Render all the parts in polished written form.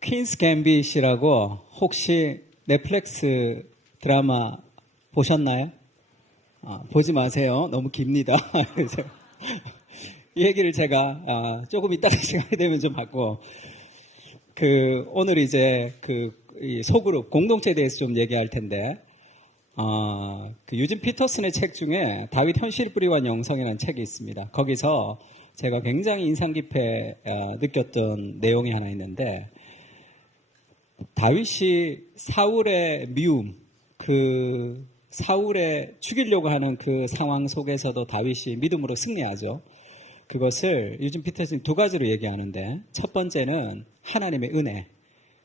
퀸스 갬빗이라고 혹시 넷플릭스 드라마 보셨나요? 보지 마세요. 너무 깁니다. 그래서 이 얘기를 제가 조금 이따가 시간이 되면 좀 받고 오늘 이제 이 소그룹 공동체에 대해서 좀 얘기할 텐데 유진 피터슨의 책 중에 다윗 현실 뿌리와 영성이라는 책이 있습니다. 거기서 제가 굉장히 인상 깊게 느꼈던 내용이 하나 있는데 다윗이 사울의 미움, 사울의 죽이려고 하는 그 상황 속에서도 다윗이 믿음으로 승리하죠. 그것을 유진 피터슨이 두 가지로 얘기하는데 첫 번째는 하나님의 은혜,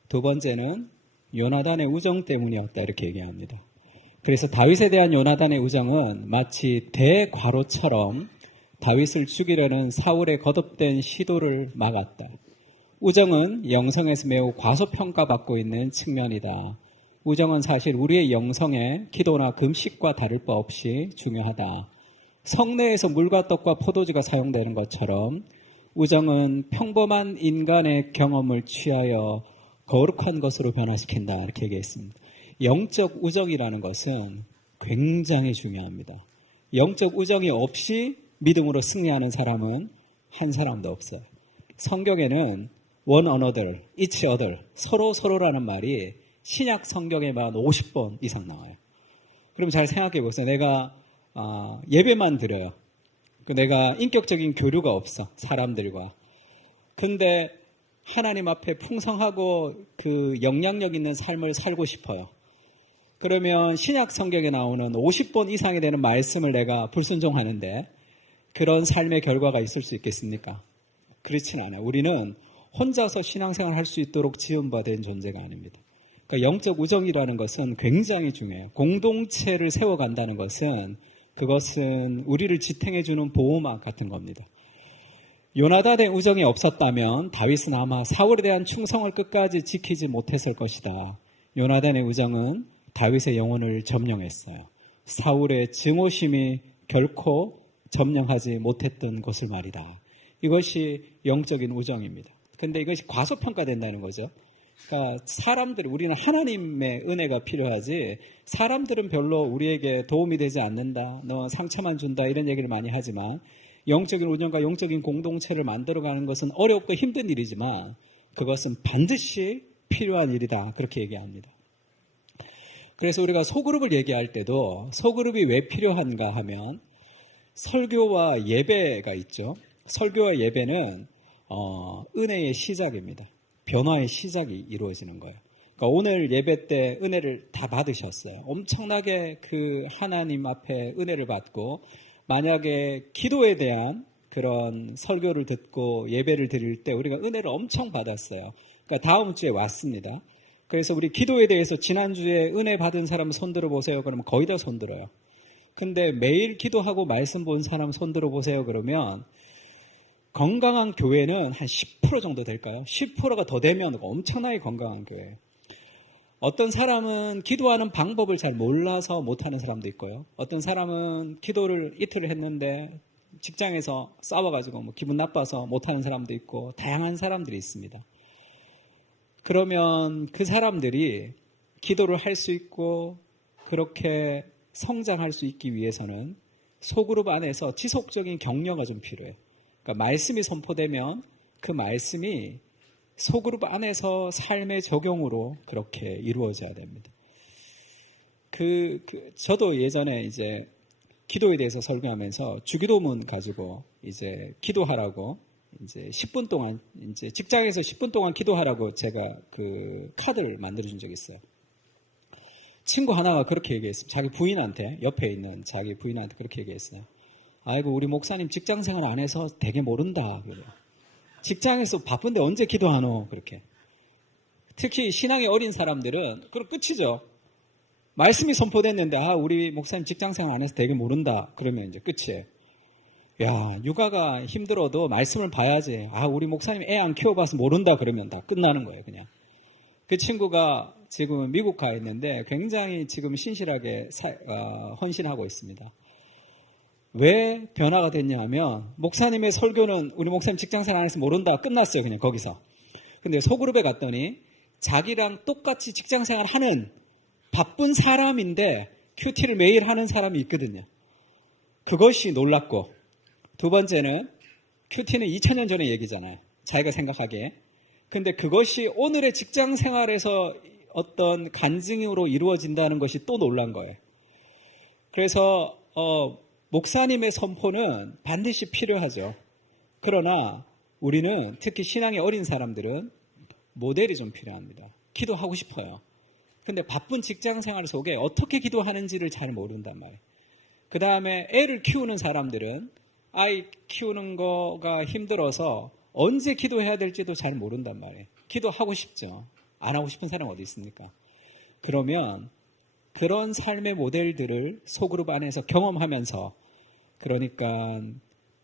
두 번째는 요나단의 우정 때문이었다 이렇게 얘기합니다. 그래서 다윗에 대한 요나단의 우정은 마치 대과로처럼 다윗을 죽이려는 사울의 거듭된 시도를 막았다. 우정은 영성에서 매우 과소평가받고 있는 측면이다. 우정은 사실 우리의 영성에 기도나 금식과 다를 바 없이 중요하다. 성내에서 물과 떡과 포도주가 사용되는 것처럼 우정은 평범한 인간의 경험을 취하여 거룩한 것으로 변화시킨다 이렇게 얘기했습니다. 영적 우정이라는 것은 굉장히 중요합니다. 영적 우정이 없이 믿음으로 승리하는 사람은 한 사람도 없어요. 성경에는 one another, each other, 서로라는 말이 신약 성경에만 50번 이상 나와요. 그럼 잘 생각해 보세요. 내가 예배만 드려요. 내가 인격적인 교류가 없어, 사람들과. 근데 하나님 앞에 풍성하고 영향력 있는 삶을 살고 싶어요. 그러면 신약 성경에 나오는 50번 이상이 되는 말씀을 내가 불순종하는데 그런 삶의 결과가 있을 수 있겠습니까? 그렇진 않아요. 우리는 혼자서 신앙생활을 할 수 있도록 지음받은 존재가 아닙니다. 그러니까 영적 우정이라는 것은 굉장히 중요해요. 공동체를 세워간다는 것은 그것은 우리를 지탱해주는 보호막 같은 겁니다. 요나단의 우정이 없었다면 다윗은 아마 사울에 대한 충성을 끝까지 지키지 못했을 것이다. 요나단의 우정은 다윗의 영혼을 점령했어요. 사울의 증오심이 결코 점령하지 못했던 것을 말이다. 이것이 영적인 우정입니다. 근데 이것이 과소평가된다는 거죠. 그러니까 우리는 하나님의 은혜가 필요하지 사람들은 별로 우리에게 도움이 되지 않는다. 너 상처만 준다 이런 얘기를 많이 하지만 영적인 우정과 영적인 공동체를 만들어가는 것은 어렵고 힘든 일이지만 그것은 반드시 필요한 일이다. 그렇게 얘기합니다. 그래서 우리가 소그룹을 얘기할 때도 소그룹이 왜 필요한가 하면 설교와 예배가 있죠. 설교와 예배는 은혜의 시작입니다. 변화의 시작이 이루어지는 거예요. 그러니까 오늘 예배 때 은혜를 다 받으셨어요. 엄청나게 하나님 앞에 은혜를 받고 만약에 기도에 대한 그런 설교를 듣고 예배를 드릴 때 우리가 은혜를 엄청 받았어요. 그러니까 다음 주에 왔습니다. 그래서 우리 기도에 대해서 지난주에 은혜 받은 사람 손들어 보세요. 그러면 거의 다 손들어요. 근데 매일 기도하고 말씀 본 사람 손들어 보세요. 그러면 건강한 교회는 한 10% 정도 될까요? 10%가 더 되면 엄청나게 건강한 교회예요. 어떤 사람은 기도하는 방법을 잘 몰라서 못하는 사람도 있고요. 어떤 사람은 기도를 이틀을 했는데 직장에서 싸워가지고 기분 나빠서 못하는 사람도 있고 다양한 사람들이 있습니다. 그러면 그 사람들이 기도를 할 수 있고 그렇게 성장할 수 있기 위해서는 소그룹 안에서 지속적인 격려가 좀 필요해요. 그러니까 말씀이 선포되면 그 말씀이 소그룹 안에서 삶의 적용으로 그렇게 이루어져야 됩니다. 저도 예전에 이제 기도에 대해서 설교하면서 주기도문 가지고 이제 기도하라고 이제 10분 동안 이제 직장에서 10분 동안 기도하라고 제가 카드를 만들어준 적이 있어요. 친구 하나가 그렇게 얘기했어요. 자기 부인한테 옆에 있는 자기 부인한테 그렇게 얘기했어요. 아이고 우리 목사님 직장생활 안 해서 되게 모른다. 그래요. 직장에서 바쁜데 언제 기도하노? 그렇게. 특히 신앙이 어린 사람들은 그럼 끝이죠. 말씀이 선포됐는데 우리 목사님 직장생활 안 해서 되게 모른다. 그러면 이제 끝이에요. 야, 육아가 힘들어도 말씀을 봐야지. 우리 목사님 애 안 키워봐서 모른다. 그러면 다 끝나는 거예요, 그냥. 그 친구가 지금 미국 가 있는데 굉장히 지금 신실하게 헌신하고 있습니다. 왜 변화가 됐냐 하면 목사님의 설교는 우리 목사님 직장생활 안 해서 모른다. 끝났어요, 그냥 거기서. 근데 소그룹에 갔더니 자기랑 똑같이 직장생활 하는 바쁜 사람인데 큐티를 매일 하는 사람이 있거든요. 그것이 놀랍고, 두 번째는 큐티는 2000년 전의 얘기잖아요. 자기가 생각하기에. 근데 그것이 오늘의 직장생활에서 어떤 간증으로 이루어진다는 것이 또 놀란 거예요. 그래서 목사님의 선포는 반드시 필요하죠. 그러나 우리는 특히 신앙이 어린 사람들은 모델이 좀 필요합니다. 기도하고 싶어요. 근데 바쁜 직장생활 속에 어떻게 기도하는지를 잘 모른단 말이에요. 그 다음에 애를 키우는 사람들은 아이 키우는 거가 힘들어서 언제 기도해야 될지도 잘 모른단 말이에요. 기도하고 싶죠. 안 하고 싶은 사람 어디 있습니까? 그러면 그런 삶의 모델들을 소그룹 안에서 경험하면서, 그러니까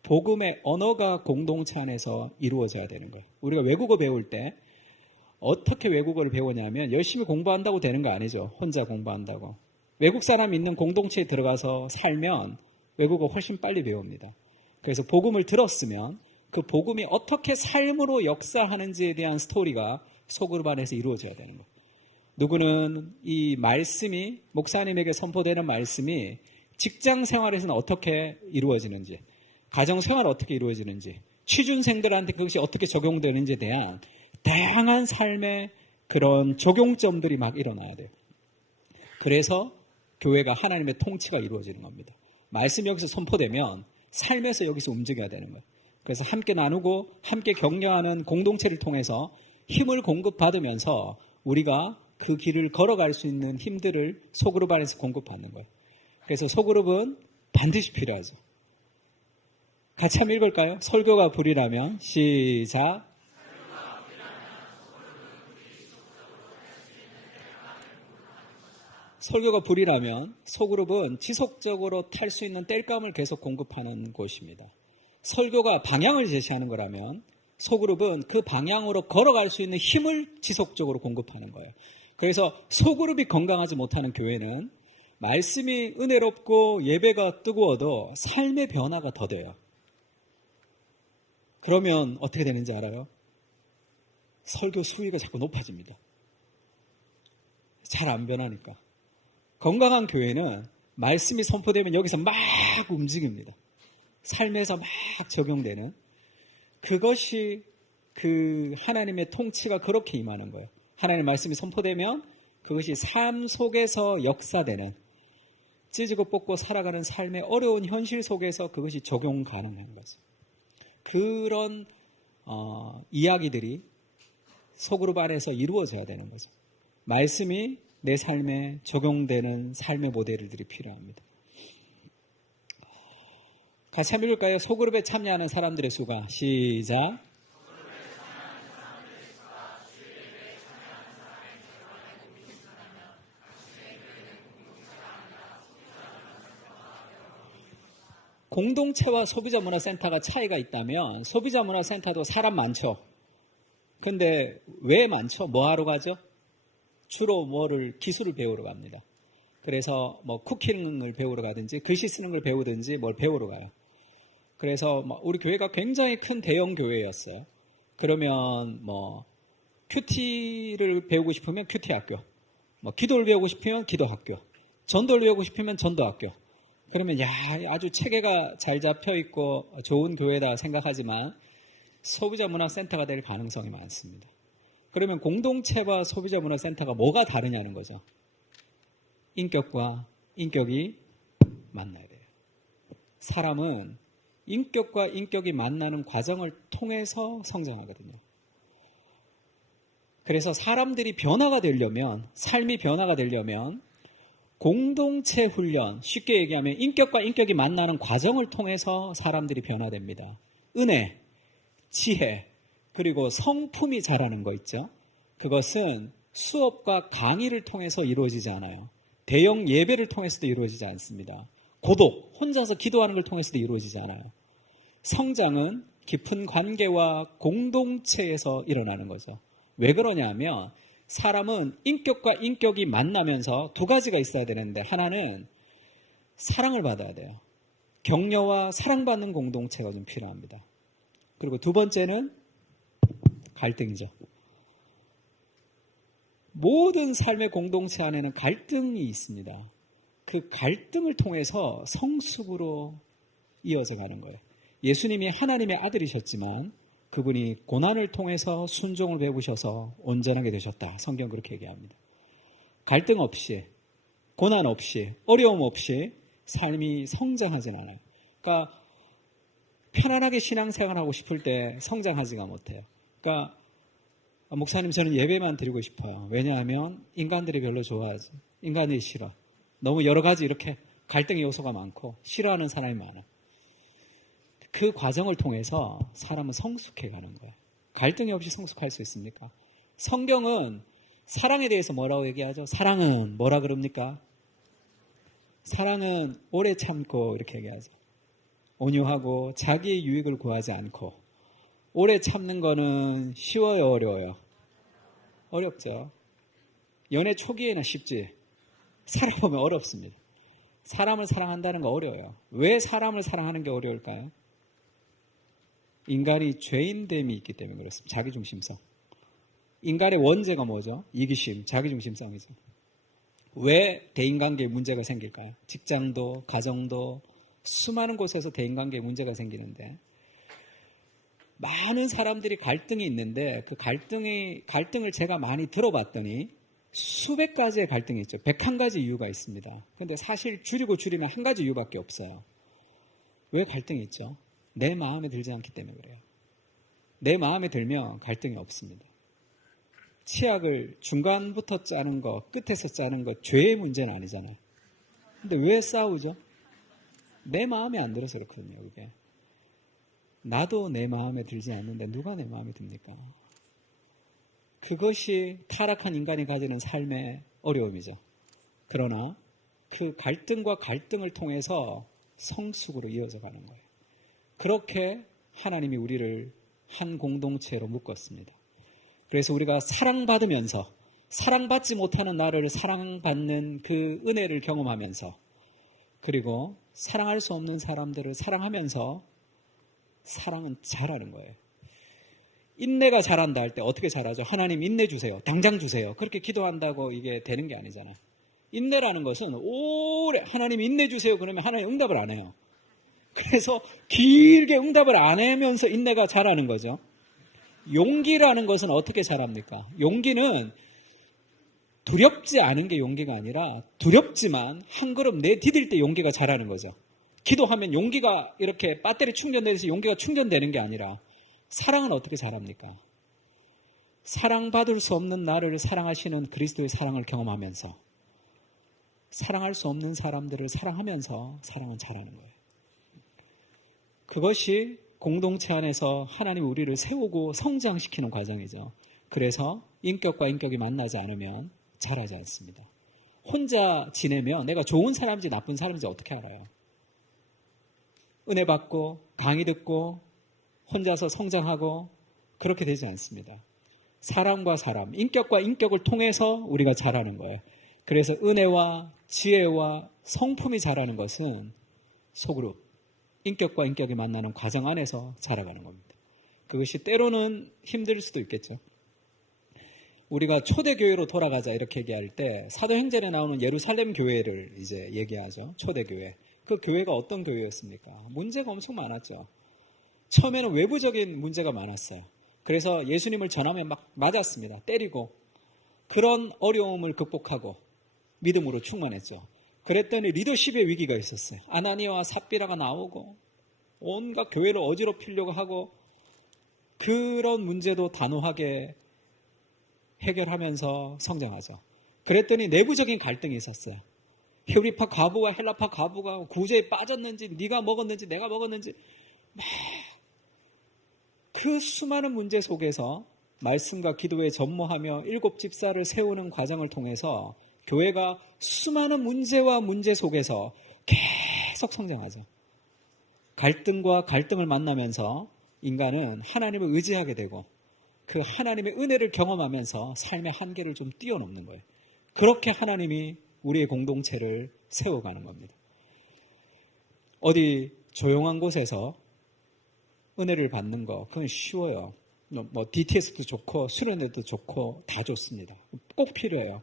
복음의 언어가 공동체 안에서 이루어져야 되는 거예요. 우리가 외국어 배울 때 어떻게 외국어를 배우냐면 열심히 공부한다고 되는 거 아니죠. 혼자 공부한다고. 외국 사람 있는 공동체에 들어가서 살면 외국어 훨씬 빨리 배웁니다. 그래서 복음을 들었으면 그 복음이 어떻게 삶으로 역사하는지에 대한 스토리가 소그룹 안에서 이루어져야 되는 거예요. 누구는 이 말씀이, 목사님에게 선포되는 말씀이 직장 생활에서는 어떻게 이루어지는지, 가정 생활 어떻게 이루어지는지, 취준생들한테 그것이 어떻게 적용되는지에 대한 다양한 삶의 그런 적용점들이 막 일어나야 돼요. 그래서 교회가 하나님의 통치가 이루어지는 겁니다. 말씀이 여기서 선포되면 삶에서 여기서 움직여야 되는 거예요. 그래서 함께 나누고 함께 격려하는 공동체를 통해서 힘을 공급받으면서 우리가 그 길을 걸어갈 수 있는 힘들을 소그룹 안에서 공급받는 거예요. 그래서 소그룹은 반드시 필요하죠. 같이 한번 읽을까요? 설교가 불이라면 시작. 설교가 불이라면 소그룹은 지속적으로 탈 수 있는 땔감을 계속 공급하는 곳입니다. 설교가 방향을 제시하는 거라면 소그룹은 그 방향으로 걸어갈 수 있는 힘을 지속적으로 공급하는 거예요. 그래서 소그룹이 건강하지 못하는 교회는 말씀이 은혜롭고 예배가 뜨거워도 삶의 변화가 더뎌요. 그러면 어떻게 되는지 알아요? 설교 수위가 자꾸 높아집니다. 잘 안 변하니까. 건강한 교회는 말씀이 선포되면 여기서 막 움직입니다. 삶에서 막 적용되는, 그것이 그 하나님의 통치가 그렇게 임하는 거예요. 하나님의 말씀이 선포되면 그것이 삶 속에서 역사되는, 찢고 뽑고 살아가는 삶의 어려운 현실 속에서 그것이 적용 가능한 거죠. 그런 이야기들이 소그룹 안에서 이루어져야 되는 거죠. 말씀이 내 삶에 적용되는 삶의 모델들이 필요합니다. 같이 한번 읽을까요? 소그룹에 참여하는 사람들의 수가 시작. 공동체와 소비자 문화센터가 차이가 있다면 소비자 문화센터도 사람 많죠. 근데 왜 많죠? 뭐 하러 가죠? 주로 기술을 배우러 갑니다. 그래서 쿠킹을 배우러 가든지 글씨 쓰는 걸 배우든지 뭘 배우러 가요. 그래서 우리 교회가 굉장히 큰 대형 교회였어요. 그러면 큐티를 배우고 싶으면 큐티 학교, 기도를 배우고 싶으면 기도 학교, 전도를 배우고 싶으면 전도 학교. 그러면 아주 체계가 잘 잡혀 있고 좋은 교회다 생각하지만 소비자 문화센터가 될 가능성이 많습니다. 그러면 공동체와 소비자 문화센터가 뭐가 다르냐는 거죠. 인격과 인격이 만나야 돼요. 사람은 인격과 인격이 만나는 과정을 통해서 성장하거든요. 그래서 사람들이 변화가 되려면, 삶이 변화가 되려면 공동체 훈련, 쉽게 얘기하면 인격과 인격이 만나는 과정을 통해서 사람들이 변화됩니다. 은혜, 지혜, 그리고 성품이 자라는 거 있죠. 그것은 수업과 강의를 통해서 이루어지지 않아요. 대형 예배를 통해서도 이루어지지 않습니다. 고독, 혼자서 기도하는 걸 통해서도 이루어지지 않아요. 성장은 깊은 관계와 공동체에서 일어나는 거죠. 왜 그러냐면 사람은 인격과 인격이 만나면서 두 가지가 있어야 되는데, 하나는 사랑을 받아야 돼요. 격려와 사랑받는 공동체가 좀 필요합니다. 그리고 두 번째는 갈등이죠. 모든 삶의 공동체 안에는 갈등이 있습니다. 그 갈등을 통해서 성숙으로 이어져 가는 거예요. 예수님이 하나님의 아들이셨지만 그분이 고난을 통해서 순종을 배우셔서 온전하게 되셨다. 성경 그렇게 얘기합니다. 갈등 없이, 고난 없이, 어려움 없이 삶이 성장하진 않아요. 그러니까 편안하게 신앙생활하고 싶을 때 성장하지가 못해요. 그러니까 목사님 저는 예배만 드리고 싶어요. 왜냐하면 인간들이 별로 좋아하지. 인간이 싫어. 너무 여러 가지 이렇게 갈등의 요소가 많고 싫어하는 사람이 많아. 그 과정을 통해서 사람은 성숙해 가는 거예요. 갈등이 없이 성숙할 수 있습니까? 성경은 사랑에 대해서 뭐라고 얘기하죠? 사랑은 뭐라 그럽니까? 사랑은 오래 참고 이렇게 얘기하죠. 온유하고 자기의 유익을 구하지 않고. 오래 참는 거는 쉬워요, 어려워요? 어렵죠. 연애 초기에는 쉽지. 살아보면 어렵습니다. 사람을 사랑한다는 거 어려워요. 왜 사람을 사랑하는 게 어려울까요? 인간이 죄인됨이 있기 때문에 그렇습니다. 자기중심성. 인간의 원죄가 뭐죠? 이기심, 자기중심성이죠. 왜 대인관계에 문제가 생길까요? 직장도, 가정도, 수많은 곳에서 대인관계에 문제가 생기는데 많은 사람들이 갈등이 있는데 그 갈등을 제가 많이 들어봤더니 수백 가지의 갈등이 있죠. 101가지 이유가 있습니다. 그런데 사실 줄이면 한 가지 이유밖에 없어요. 왜 갈등이 있죠? 내 마음에 들지 않기 때문에 그래요. 내 마음에 들면 갈등이 없습니다. 치약을 중간부터 짜는 거, 끝에서 짜는 거 죄의 문제는 아니잖아요. 근데 왜 싸우죠? 내 마음에 안 들어서 그렇거든요. 그게. 나도 내 마음에 들지 않는데 누가 내 마음에 듭니까? 그것이 타락한 인간이 가지는 삶의 어려움이죠. 그러나 그 갈등과 갈등을 통해서 성숙으로 이어져 가는 거예요. 그렇게 하나님이 우리를 한 공동체로 묶었습니다. 그래서 우리가 사랑받으면서 사랑받지 못하는 나를 사랑받는 그 은혜를 경험하면서 그리고 사랑할 수 없는 사람들을 사랑하면서 사랑은 잘하는 거예요. 인내가 잘한다 할 때 어떻게 잘하죠? 하나님 인내 주세요. 당장 주세요. 그렇게 기도한다고 이게 되는 게 아니잖아요. 인내라는 것은 오래 하나님 인내 주세요. 그러면 하나님 응답을 안 해요. 그래서 길게 응답을 안 하면서 인내가 잘하는 거죠. 용기라는 것은 어떻게 잘합니까? 용기는 두렵지 않은 게 용기가 아니라 두렵지만 한 걸음 내디딜 때 용기가 자라는 거죠. 기도하면 용기가 이렇게 배터리 충전돼서 용기가 충전되는 게 아니라 사랑은 어떻게 자랍니까? 사랑받을 수 없는 나를 사랑하시는 그리스도의 사랑을 경험하면서 사랑할 수 없는 사람들을 사랑하면서 사랑은 자라는 거예요. 그것이 공동체 안에서 하나님이 우리를 세우고 성장시키는 과정이죠. 그래서 인격과 인격이 만나지 않으면 자라지 않습니다. 혼자 지내면 내가 좋은 사람인지 나쁜 사람인지 어떻게 알아요? 은혜 받고 강의 듣고 혼자서 성장하고 그렇게 되지 않습니다. 사람과 사람, 인격과 인격을 통해서 우리가 자라는 거예요. 그래서 은혜와 지혜와 성품이 자라는 것은 소그룹, 인격과 인격이 만나는 과정 안에서 자라가는 겁니다. 그것이 때로는 힘들 수도 있겠죠. 우리가 초대교회로 돌아가자 이렇게 얘기할 때 사도행전에 나오는 예루살렘 교회를 이제 얘기하죠. 초대교회. 그 교회가 어떤 교회였습니까? 문제가 엄청 많았죠. 처음에는 외부적인 문제가 많았어요. 그래서 예수님을 전하면 막 맞았습니다. 때리고 그런 어려움을 극복하고 믿음으로 충만했죠. 그랬더니 리더십의 위기가 있었어요. 아나니아와 삽비라가 나오고 온갖 교회를 어지럽히려고 하고 그런 문제도 단호하게 해결하면서 성장하죠. 그랬더니 내부적인 갈등이 있었어요. 히브리파 과부가 헬라파 과부가 구제에 빠졌는지 네가 먹었는지 내가 먹었는지 막 그 수많은 문제 속에서 말씀과 기도에 전무하며 7 집사를 세우는 과정을 통해서 교회가 수많은 문제와 문제 속에서 계속 성장하죠. 갈등과 갈등을 만나면서 인간은 하나님을 의지하게 되고 그 하나님의 은혜를 경험하면서 삶의 한계를 좀 뛰어넘는 거예요. 그렇게 하나님이 우리의 공동체를 세워가는 겁니다. 어디 조용한 곳에서 은혜를 받는 거 그건 쉬워요. 뭐 DTS도 좋고 수련회도 좋고 다 좋습니다. 꼭 필요해요.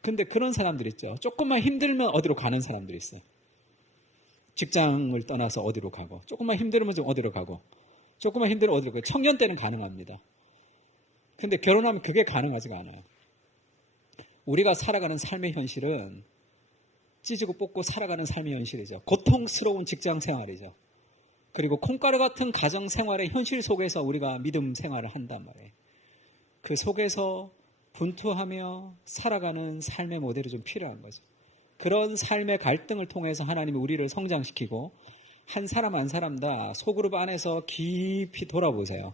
근데 그런 사람들 있죠. 조금만 힘들면 어디로 가는 사람들이 있어요. 직장을 떠나서 어디로 가고, 조금만 힘들면 좀 어디로 가고, 조금만 힘들면 어디로 가고. 청년 때는 가능합니다. 근데 결혼하면 그게 가능하지가 않아요. 우리가 살아가는 삶의 현실은 찢고 뽑고 살아가는 삶의 현실이죠. 고통스러운 직장 생활이죠. 그리고 콩가루 같은 가정 생활의 현실 속에서 우리가 믿음 생활을 한단 말이에요. 그 속에서 분투하며 살아가는 삶의 모델이 좀 필요한 거죠. 그런 삶의 갈등을 통해서 하나님이 우리를 성장시키고 한 사람 한 사람 다 소그룹 안에서 깊이 돌아보세요.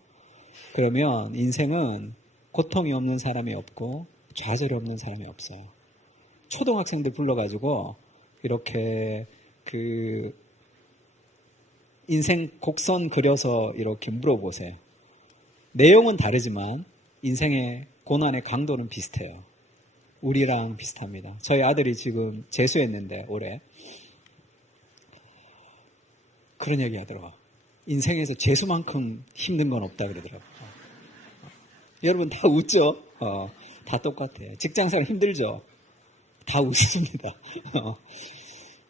그러면 인생은 고통이 없는 사람이 없고 좌절이 없는 사람이 없어요. 초등학생들 불러가지고 이렇게 그 인생 곡선 그려서 이렇게 물어보세요. 내용은 다르지만 인생의 고난의 강도는 비슷해요. 우리랑 비슷합니다. 저희 아들이 지금 재수했는데 올해 그런 얘기 하더라고요. 인생에서 재수만큼 힘든 건 없다 그러더라고요. 여러분 다 웃죠? 다 똑같아요. 직장생활 힘들죠? 다 웃습니다.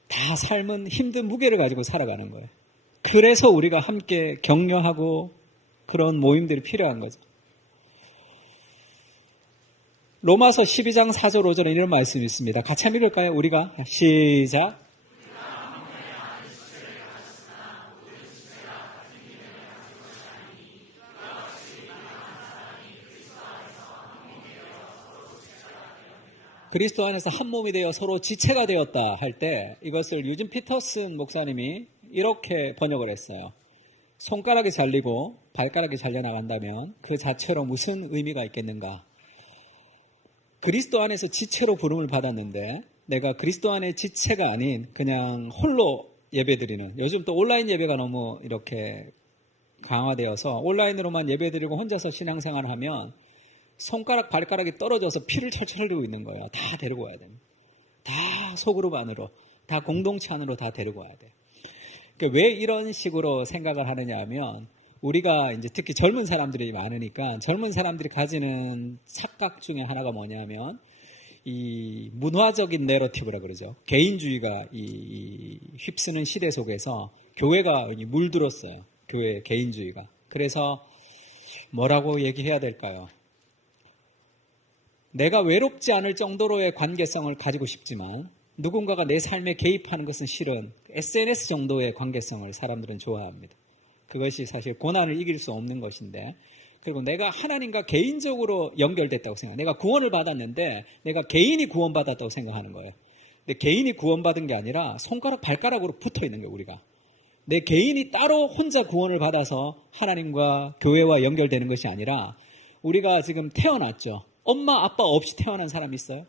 다 삶은 힘든 무게를 가지고 살아가는 거예요. 그래서 우리가 함께 격려하고 그런 모임들이 필요한 거죠. 로마서 12장 4절 5절에 이런 말씀이 있습니다. 같이 한번 읽을까요? 우리가 시작. 그리스도 안에서 한 몸이 되어 서로 지체가 되었다 할 때 이것을 유진 피터슨 목사님이 이렇게 번역을 했어요. 손가락이 잘리고 발가락이 잘려나간다면 그 자체로 무슨 의미가 있겠는가? 그리스도 안에서 지체로 부름을 받았는데 내가 그리스도 안의 지체가 아닌 그냥 홀로 예배드리는, 요즘 또 온라인 예배가 너무 이렇게 강화되어서 온라인으로만 예배드리고 혼자서 신앙생활을 하면 손가락 발가락이 떨어져서 피를 철철 흘리고 있는 거예요. 다 데리고 와야 됩니다. 다 소그룹 안으로, 다 공동체 안으로 다 데리고 와야 돼요. 그러니까 왜 이런 식으로 생각을 하느냐 하면 우리가 이제 특히 젊은 사람들이 많으니까 젊은 사람들이 가지는 착각 중에 하나가 뭐냐면 이 문화적인 내러티브라 그러죠. 개인주의가 휩쓰는 시대 속에서 교회가 물들었어요. 교회 개인주의가. 그래서 뭐라고 얘기해야 될까요? 내가 외롭지 않을 정도로의 관계성을 가지고 싶지만 누군가가 내 삶에 개입하는 것은 실은 SNS 정도의 관계성을 사람들은 좋아합니다. 그것이 사실 고난을 이길 수 없는 것인데, 그리고 내가 하나님과 개인적으로 연결됐다고 생각해요. 내가 구원을 받았는데 내가 개인이 구원받았다고 생각하는 거예요. 근데 개인이 구원받은 게 아니라 손가락 발가락으로 붙어 있는 거예요. 우리가 내 개인이 따로 혼자 구원을 받아서 하나님과 교회와 연결되는 것이 아니라 우리가 지금 태어났죠. 엄마 아빠 없이 태어난 사람 있어요?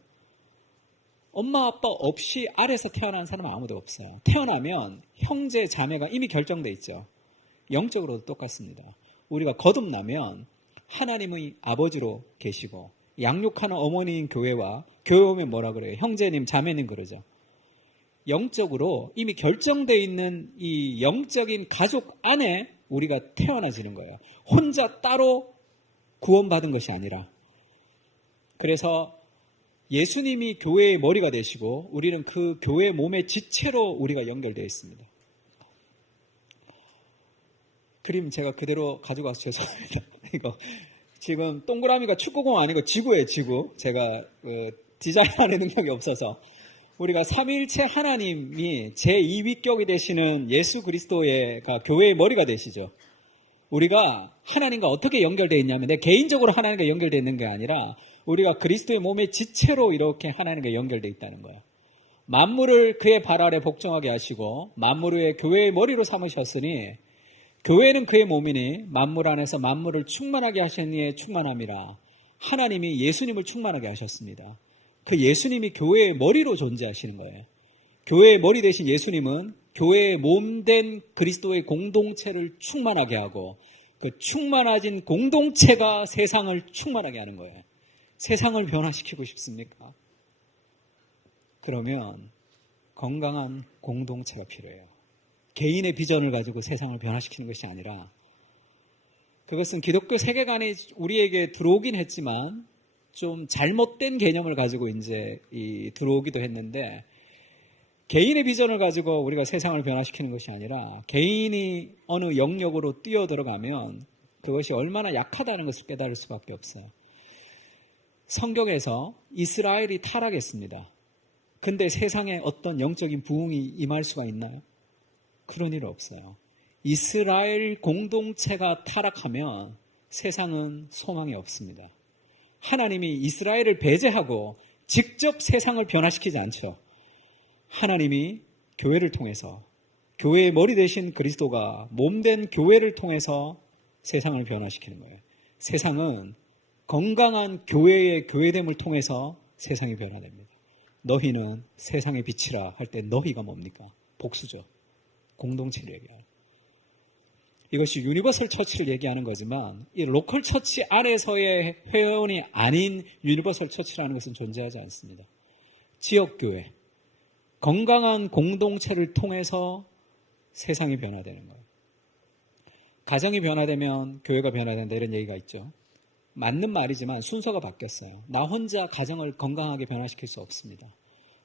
엄마 아빠 없이 아래서 태어난 사람은 아무도 없어요. 태어나면 형제 자매가 이미 결정돼 있죠. 영적으로도 똑같습니다. 우리가 거듭나면 하나님의 아버지로 계시고 양육하는 어머니인 교회와 교회 오면 뭐라 그래요? 형제님 자매님 그러죠. 영적으로 이미 결정돼 있는 이 영적인 가족 안에 우리가 태어나지는 거예요. 혼자 따로 구원받은 것이 아니라. 그래서 예수님이 교회의 머리가 되시고 우리는 그 교회 몸의 지체로 우리가 연결되어 있습니다. 그림 제가 그대로 가져가서 죄송합니다. 이거 지금 동그라미가 축구공 아니고 지구예요, 지구. 제가 디자인하는 능력이 없어서 우리가 삼위일체 하나님이 제2위격이 되시는 예수 그리스도의 교회의 머리가 되시죠. 우리가 하나님과 어떻게 연결되어 있냐면 내 개인적으로 하나님과 연결되어 있는 게 아니라 우리가 그리스도의 몸의 지체로 이렇게 하나님과 연결되어 있다는 거예요. 만물을 그의 발 아래 복종하게 하시고 만물 위에 교회의 머리로 삼으셨으니 교회는 그의 몸이니 만물 안에서 만물을 충만하게 하신 이의 충만함이라. 하나님이 예수님을 충만하게 하셨습니다. 그 예수님이 교회의 머리로 존재하시는 거예요. 교회의 머리 되신 예수님은 교회의 몸된 그리스도의 공동체를 충만하게 하고 그 충만해진 공동체가 세상을 충만하게 하는 거예요. 세상을 변화시키고 싶습니까? 그러면 건강한 공동체가 필요해요. 개인의 비전을 가지고 세상을 변화시키는 것이 아니라 그것은 기독교 세계관이 우리에게 들어오긴 했지만 좀 잘못된 개념을 가지고 이제 들어오기도 했는데, 개인의 비전을 가지고 우리가 세상을 변화시키는 것이 아니라 개인이 어느 영역으로 뛰어들어가면 그것이 얼마나 약하다는 것을 깨달을 수밖에 없어요. 성경에서 이스라엘이 타락했습니다. 근데 세상에 어떤 영적인 부흥이 임할 수가 있나요? 그런 일 없어요. 이스라엘 공동체가 타락하면 세상은 소망이 없습니다. 하나님이 이스라엘을 배제하고 직접 세상을 변화시키지 않죠. 하나님이 교회를 통해서, 교회의 머리 되신 그리스도가 몸된 교회를 통해서 세상을 변화시키는 거예요. 세상은 건강한 교회의 교회됨을 통해서 세상이 변화됩니다. 너희는 세상의 빛이라 할 때 너희가 뭡니까? 복수죠. 공동체를 얘기하는. 이것이 유니버설 처치를 얘기하는 거지만 이 로컬 처치 안에서의 회원이 아닌 유니버설 처치라는 것은 존재하지 않습니다. 지역교회, 건강한 공동체를 통해서 세상이 변화되는 거예요. 가정이 변화되면 교회가 변화된다 이런 얘기가 있죠. 맞는 말이지만 순서가 바뀌었어요. 나 혼자 가정을 건강하게 변화시킬 수 없습니다.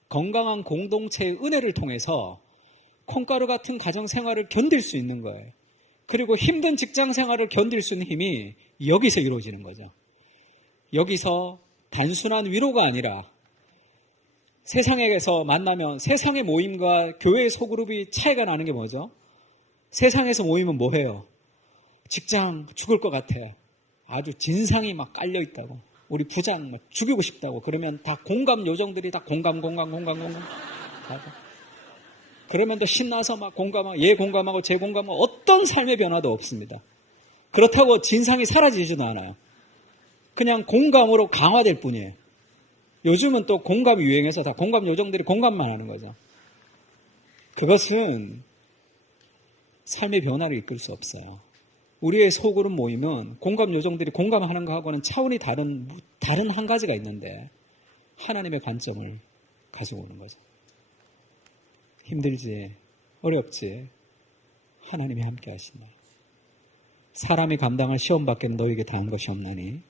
건강한 공동체의 은혜를 통해서 콩가루 같은 가정 생활을 견딜 수 있는 거예요. 그리고 힘든 직장 생활을 견딜 수 있는 힘이 여기서 이루어지는 거죠. 여기서 단순한 위로가 아니라 세상에서 만나면 세상의 모임과 교회의 소그룹이 차이가 나는 게 뭐죠? 세상에서 모이면 뭐해요? 직장 죽을 것 같아. 아주 진상이 막 깔려 있다고. 우리 부장 막 죽이고 싶다고. 그러면 다 공감 요정들이 다 공감. 그러면 더 신나서 막 공감하고 얘 공감하고 쟤 공감하고 어떤 삶의 변화도 없습니다. 그렇다고 진상이 사라지지도 않아요. 그냥 공감으로 강화될 뿐이에요. 요즘은 또 공감이 유행해서 다 공감 요정들이 공감만 하는 거죠. 그것은 삶의 변화를 이끌 수 없어요. 우리의 소그룹 모임은 공감 요정들이 공감하는 것하고는 차원이 다른 한 가지가 있는데 하나님의 관점을 가지고 오는 거죠. 힘들지, 어렵지, 하나님이 함께 하신다. 사람이 감당할 시험밖에는 너에게 당한 것이 없나니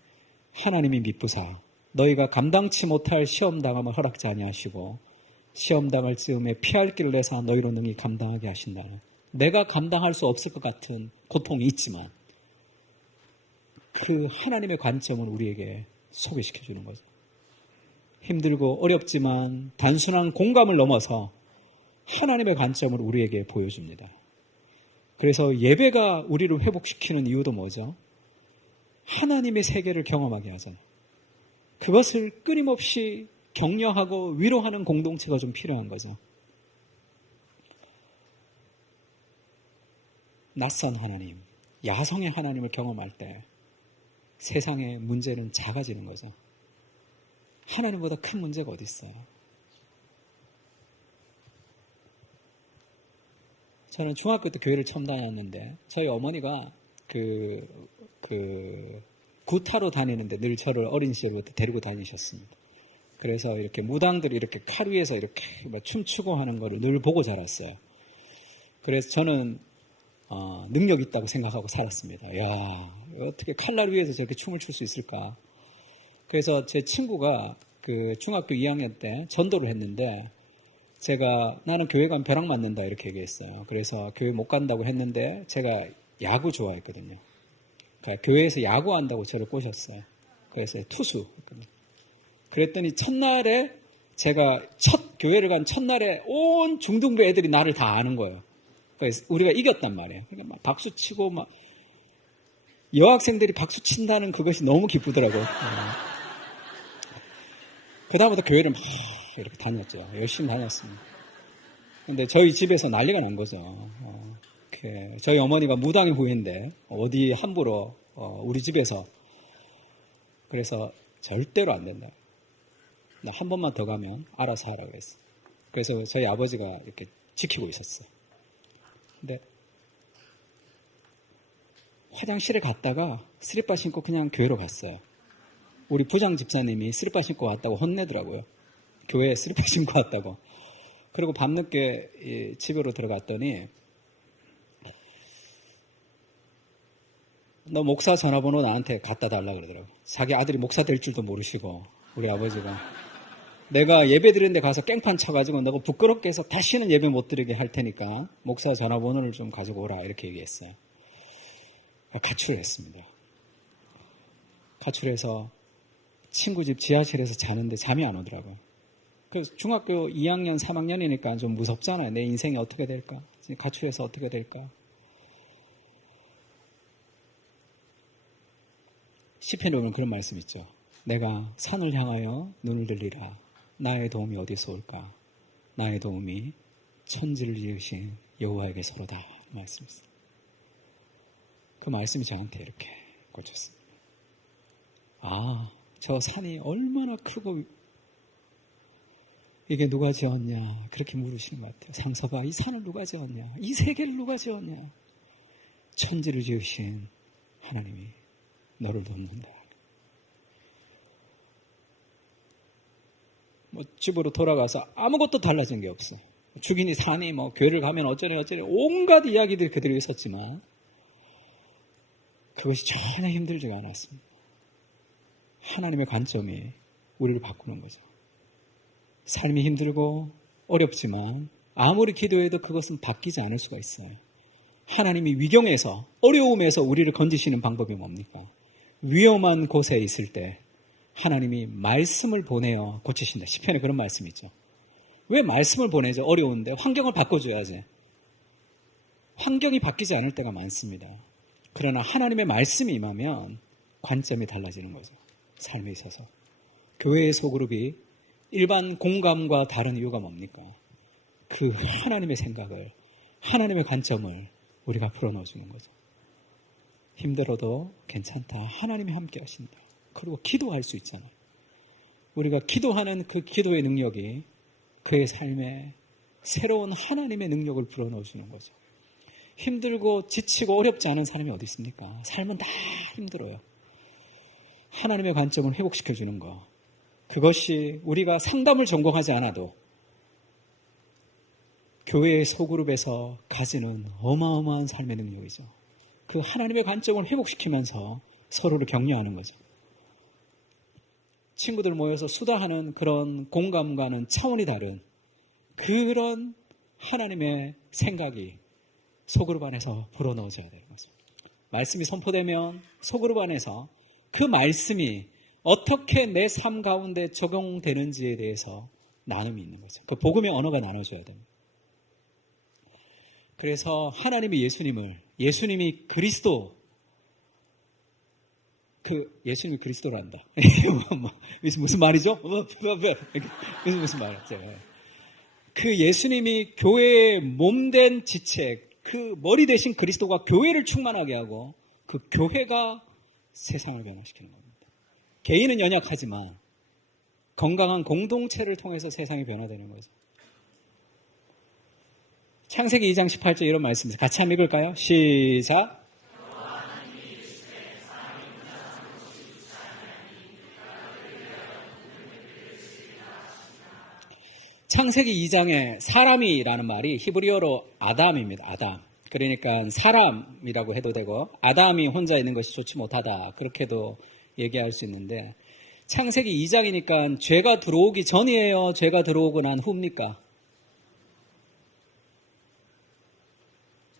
하나님이 미쁘사 너희가 감당치 못할 시험당함을 허락지 아니하시고 시험당할 즈음에 피할 길을 내사 너희로 능히 감당하게 하신다. 내가 감당할 수 없을 것 같은 고통이 있지만 그 하나님의 관점을 우리에게 소개시켜 주는 거죠. 힘들고 어렵지만 단순한 공감을 넘어서 하나님의 관점을 우리에게 보여줍니다. 그래서 예배가 우리를 회복시키는 이유도 뭐죠? 하나님의 세계를 경험하게 하잖아요. 그것을 끊임없이 격려하고 위로하는 공동체가 좀 필요한 거죠. 낯선 하나님, 야성의 하나님을 경험할 때 세상의 문제는 작아지는 거죠. 하나님보다 큰 문제가 어디 있어요? 저는 중학교 때 교회를 처음 다녔는데 저희 어머니가 구타로 다니는데 늘 저를 어린 시절부터 데리고 다니셨습니다. 그래서 이렇게 무당들이 이렇게 칼 위에서 이렇게 춤추고 하는 거를 늘 보고 자랐어요. 그래서 저는 능력 있다고 생각하고 살았습니다. 야, 어떻게 칼날 위에서 저렇게 춤을 출 수 있을까? 그래서 제 친구가 그 중학교 2학년 때 전도를 했는데 제가 나는 교회 가면 벼락 맞는다 이렇게 얘기했어요. 그래서 교회 못 간다고 했는데 제가 야구 좋아했거든요. 그러니까 교회에서 야구한다고 저를 꼬셨어요. 그래서 투수. 그랬더니 첫날에 제가 교회를 간 첫날에 온 중등부 애들이 나를 다 아는 거예요. 그래서 우리가 이겼단 말이에요. 그러니까 막 박수 치고 막 여학생들이 박수 친다는 그것이 너무 기쁘더라고요. 그다음부터 교회를 막 이렇게 다녔죠. 열심히 다녔습니다. 근데 저희 집에서 난리가 난 거죠. 저희 어머니가 무당의 후예인데 어디 함부로 우리 집에서 그래서 절대로 안 된다. 나 한 번만 더 가면 알아서 하라고 했어. 그래서 저희 아버지가 이렇게 지키고 있었어. 근데 화장실에 갔다가 슬리퍼 신고 그냥 교회로 갔어요. 우리 부장 집사님이 슬리퍼 신고 왔다고 혼내더라고요. 교회에 슬리퍼 신고 왔다고. 그리고 밤늦게 집으로 들어갔더니 너 목사 전화번호 나한테 갖다 달라 그러더라고. 자기 아들이 목사 될 줄도 모르시고, 우리 아버지가. 내가 예배 드리는 데 가서 깽판 쳐가지고 너가 부끄럽게 해서 다시는 예배 못 드리게 할 테니까 목사 전화번호를 좀 가지고 오라 이렇게 얘기했어요. 가출을 했습니다. 가출해서 친구 집 지하실에서 자는데 잠이 안 오더라고요. 그래서 중학교 2학년, 3학년이니까 좀 무섭잖아요. 내 인생이 어떻게 될까? 가출해서 어떻게 될까? 시편에 보면 그런 말씀 있죠. 내가 산을 향하여 눈을 들리라. 나의 도움이 어디서 올까? 나의 도움이 천지를 지으신 여호와에게서로다. 말씀 있어요. 그 말씀이 저한테 이렇게 꽂혔습니다. 아, 저 산이 얼마나 크고 이게 누가 지었냐? 그렇게 물으시는 것 같아요. 상서봐, 이 산을 누가 지었냐? 이 세계를 누가 지었냐? 천지를 지으신 하나님이 너를 돕는다. 집으로 돌아가서 아무것도 달라진 게 없어. 죽이니 사니 교회를 가면 어쩌니 온갖 이야기들이 그대로 있었지만 그것이 전혀 힘들지가 않았습니다. 하나님의 관점이 우리를 바꾸는 거죠. 삶이 힘들고 어렵지만 아무리 기도해도 그것은 바뀌지 않을 수가 있어요. 하나님이 위경에서, 어려움에서 우리를 건지시는 방법이 뭡니까? 위험한 곳에 있을 때 하나님이 말씀을 보내어 고치신다. 시편에 그런 말씀이 있죠. 왜 말씀을 보내죠? 어려운데 환경을 바꿔줘야지. 환경이 바뀌지 않을 때가 많습니다. 그러나 하나님의 말씀이 임하면 관점이 달라지는 거죠. 삶에 있어서. 교회의 소그룹이 일반 공감과 다른 이유가 뭡니까? 그 하나님의 생각을, 하나님의 관점을 우리가 풀어넣어주는 거죠. 힘들어도 괜찮다. 하나님이 함께 하신다. 그리고 기도할 수 있잖아요. 우리가 기도하는 그 기도의 능력이 그의 삶에 새로운 하나님의 능력을 불어넣어주는 거죠. 힘들고 지치고 어렵지 않은 사람이 어디 있습니까? 삶은 다 힘들어요. 하나님의 관점을 회복시켜주는 거. 그것이 우리가 상담을 전공하지 않아도 교회의 소그룹에서 가지는 어마어마한 삶의 능력이죠. 그 하나님의 관점을 회복시키면서 서로를 격려하는 거죠. 친구들 모여서 수다하는 그런 공감과는 차원이 다른 그런 하나님의 생각이 소그룹 안에서 불어넣어져야 되는 거죠. 말씀이 선포되면 소그룹 안에서 그 말씀이 어떻게 내 삶 가운데 적용되는지에 대해서 나눔이 있는 거죠. 그 복음의 언어가 나눠져야 됩니다. 그래서 하나님이 예수님이 그리스도, 예수님이 그리스도란다. 무슨 말이죠? 무슨 말이죠? 그 예수님이 교회의 몸된 지체, 그 머리 대신 그리스도가 교회를 충만하게 하고 그 교회가 세상을 변화시키는 겁니다. 개인은 연약하지만 건강한 공동체를 통해서 세상이 변화되는 거죠. 창세기 2장 18절 이런 말씀입니다. 같이 한번 읽을까요? 시작. 창세기 2장에 사람이라는 말이 히브리어로 아담입니다. 아담. 그러니까 사람이라고 해도 되고 아담이 혼자 있는 것이 좋지 못하다. 그렇게도 얘기할 수 있는데 창세기 2장이니까 죄가 들어오기 전이에요? 죄가 들어오고 난 후입니까?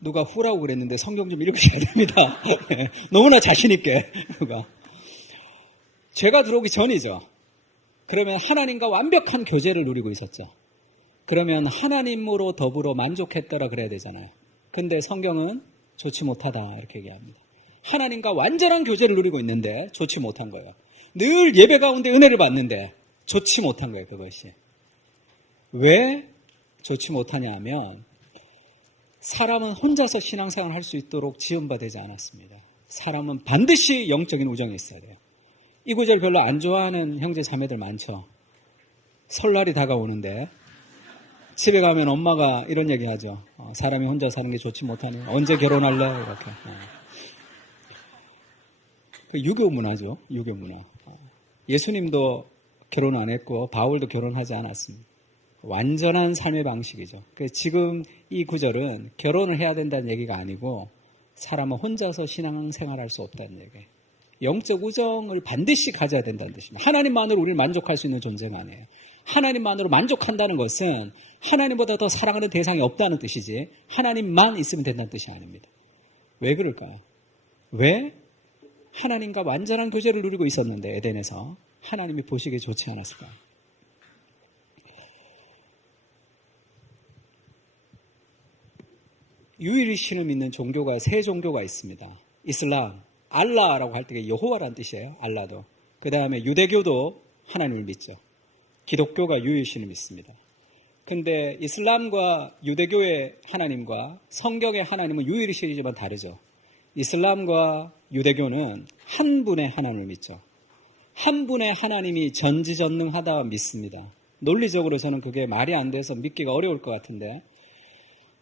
누가 후라고 그랬는데 성경 좀 읽으셔야 됩니다. 너무나 자신 있게. 죄가 들어오기 전이죠. 그러면 하나님과 완벽한 교제를 누리고 있었죠. 그러면 하나님으로 더불어 만족했더라 그래야 되잖아요. 근데 성경은 좋지 못하다 이렇게 얘기합니다. 하나님과 완전한 교제를 누리고 있는데 좋지 못한 거예요. 늘 예배 가운데 은혜를 받는데 좋지 못한 거예요. 그것이. 왜 좋지 못하냐 하면 사람은 혼자서 신앙생활을 할 수 있도록 지음받지 않았습니다. 사람은 반드시 영적인 우정이 있어야 돼요. 이 구절 별로 안 좋아하는 형제 자매들 많죠. 설날이 다가오는데 집에 가면 엄마가 이런 얘기 하죠. 사람이 혼자 사는 게 좋지 못하니 언제 결혼할래? 이렇게. 그 유교 문화죠. 유교 문화. 예수님도 결혼 안 했고 바울도 결혼하지 않았습니다. 완전한 삶의 방식이죠. 지금 이 구절은 결혼을 해야 된다는 얘기가 아니고 사람은 혼자서 신앙생활할 수 없다는 얘기예요. 영적 우정을 반드시 가져야 된다는 뜻입니다. 하나님만으로 우리를 만족할 수 있는 존재가 아니에요. 하나님만으로 만족한다는 것은 하나님보다 더 사랑하는 대상이 없다는 뜻이지 하나님만 있으면 된다는 뜻이 아닙니다. 왜 그럴까요? 왜 하나님과 완전한 교제를 누리고 있었는데 에덴에서 하나님이 보시기에 좋지 않았을까요? 유일히 신을 믿는 종교가 세 종교가 있습니다. 이슬람, 알라라고 할 때 여호와라는 뜻이에요. 알라도. 그 다음에 유대교도 하나님을 믿죠. 기독교가 유일히 신을 믿습니다. 근데 이슬람과 유대교의 하나님과 성경의 하나님은 유일히 신이지만 다르죠. 이슬람과 유대교는 한 분의 하나님을 믿죠. 한 분의 하나님이 전지전능하다 믿습니다. 논리적으로 저는 그게 말이 안 돼서 믿기가 어려울 것 같은데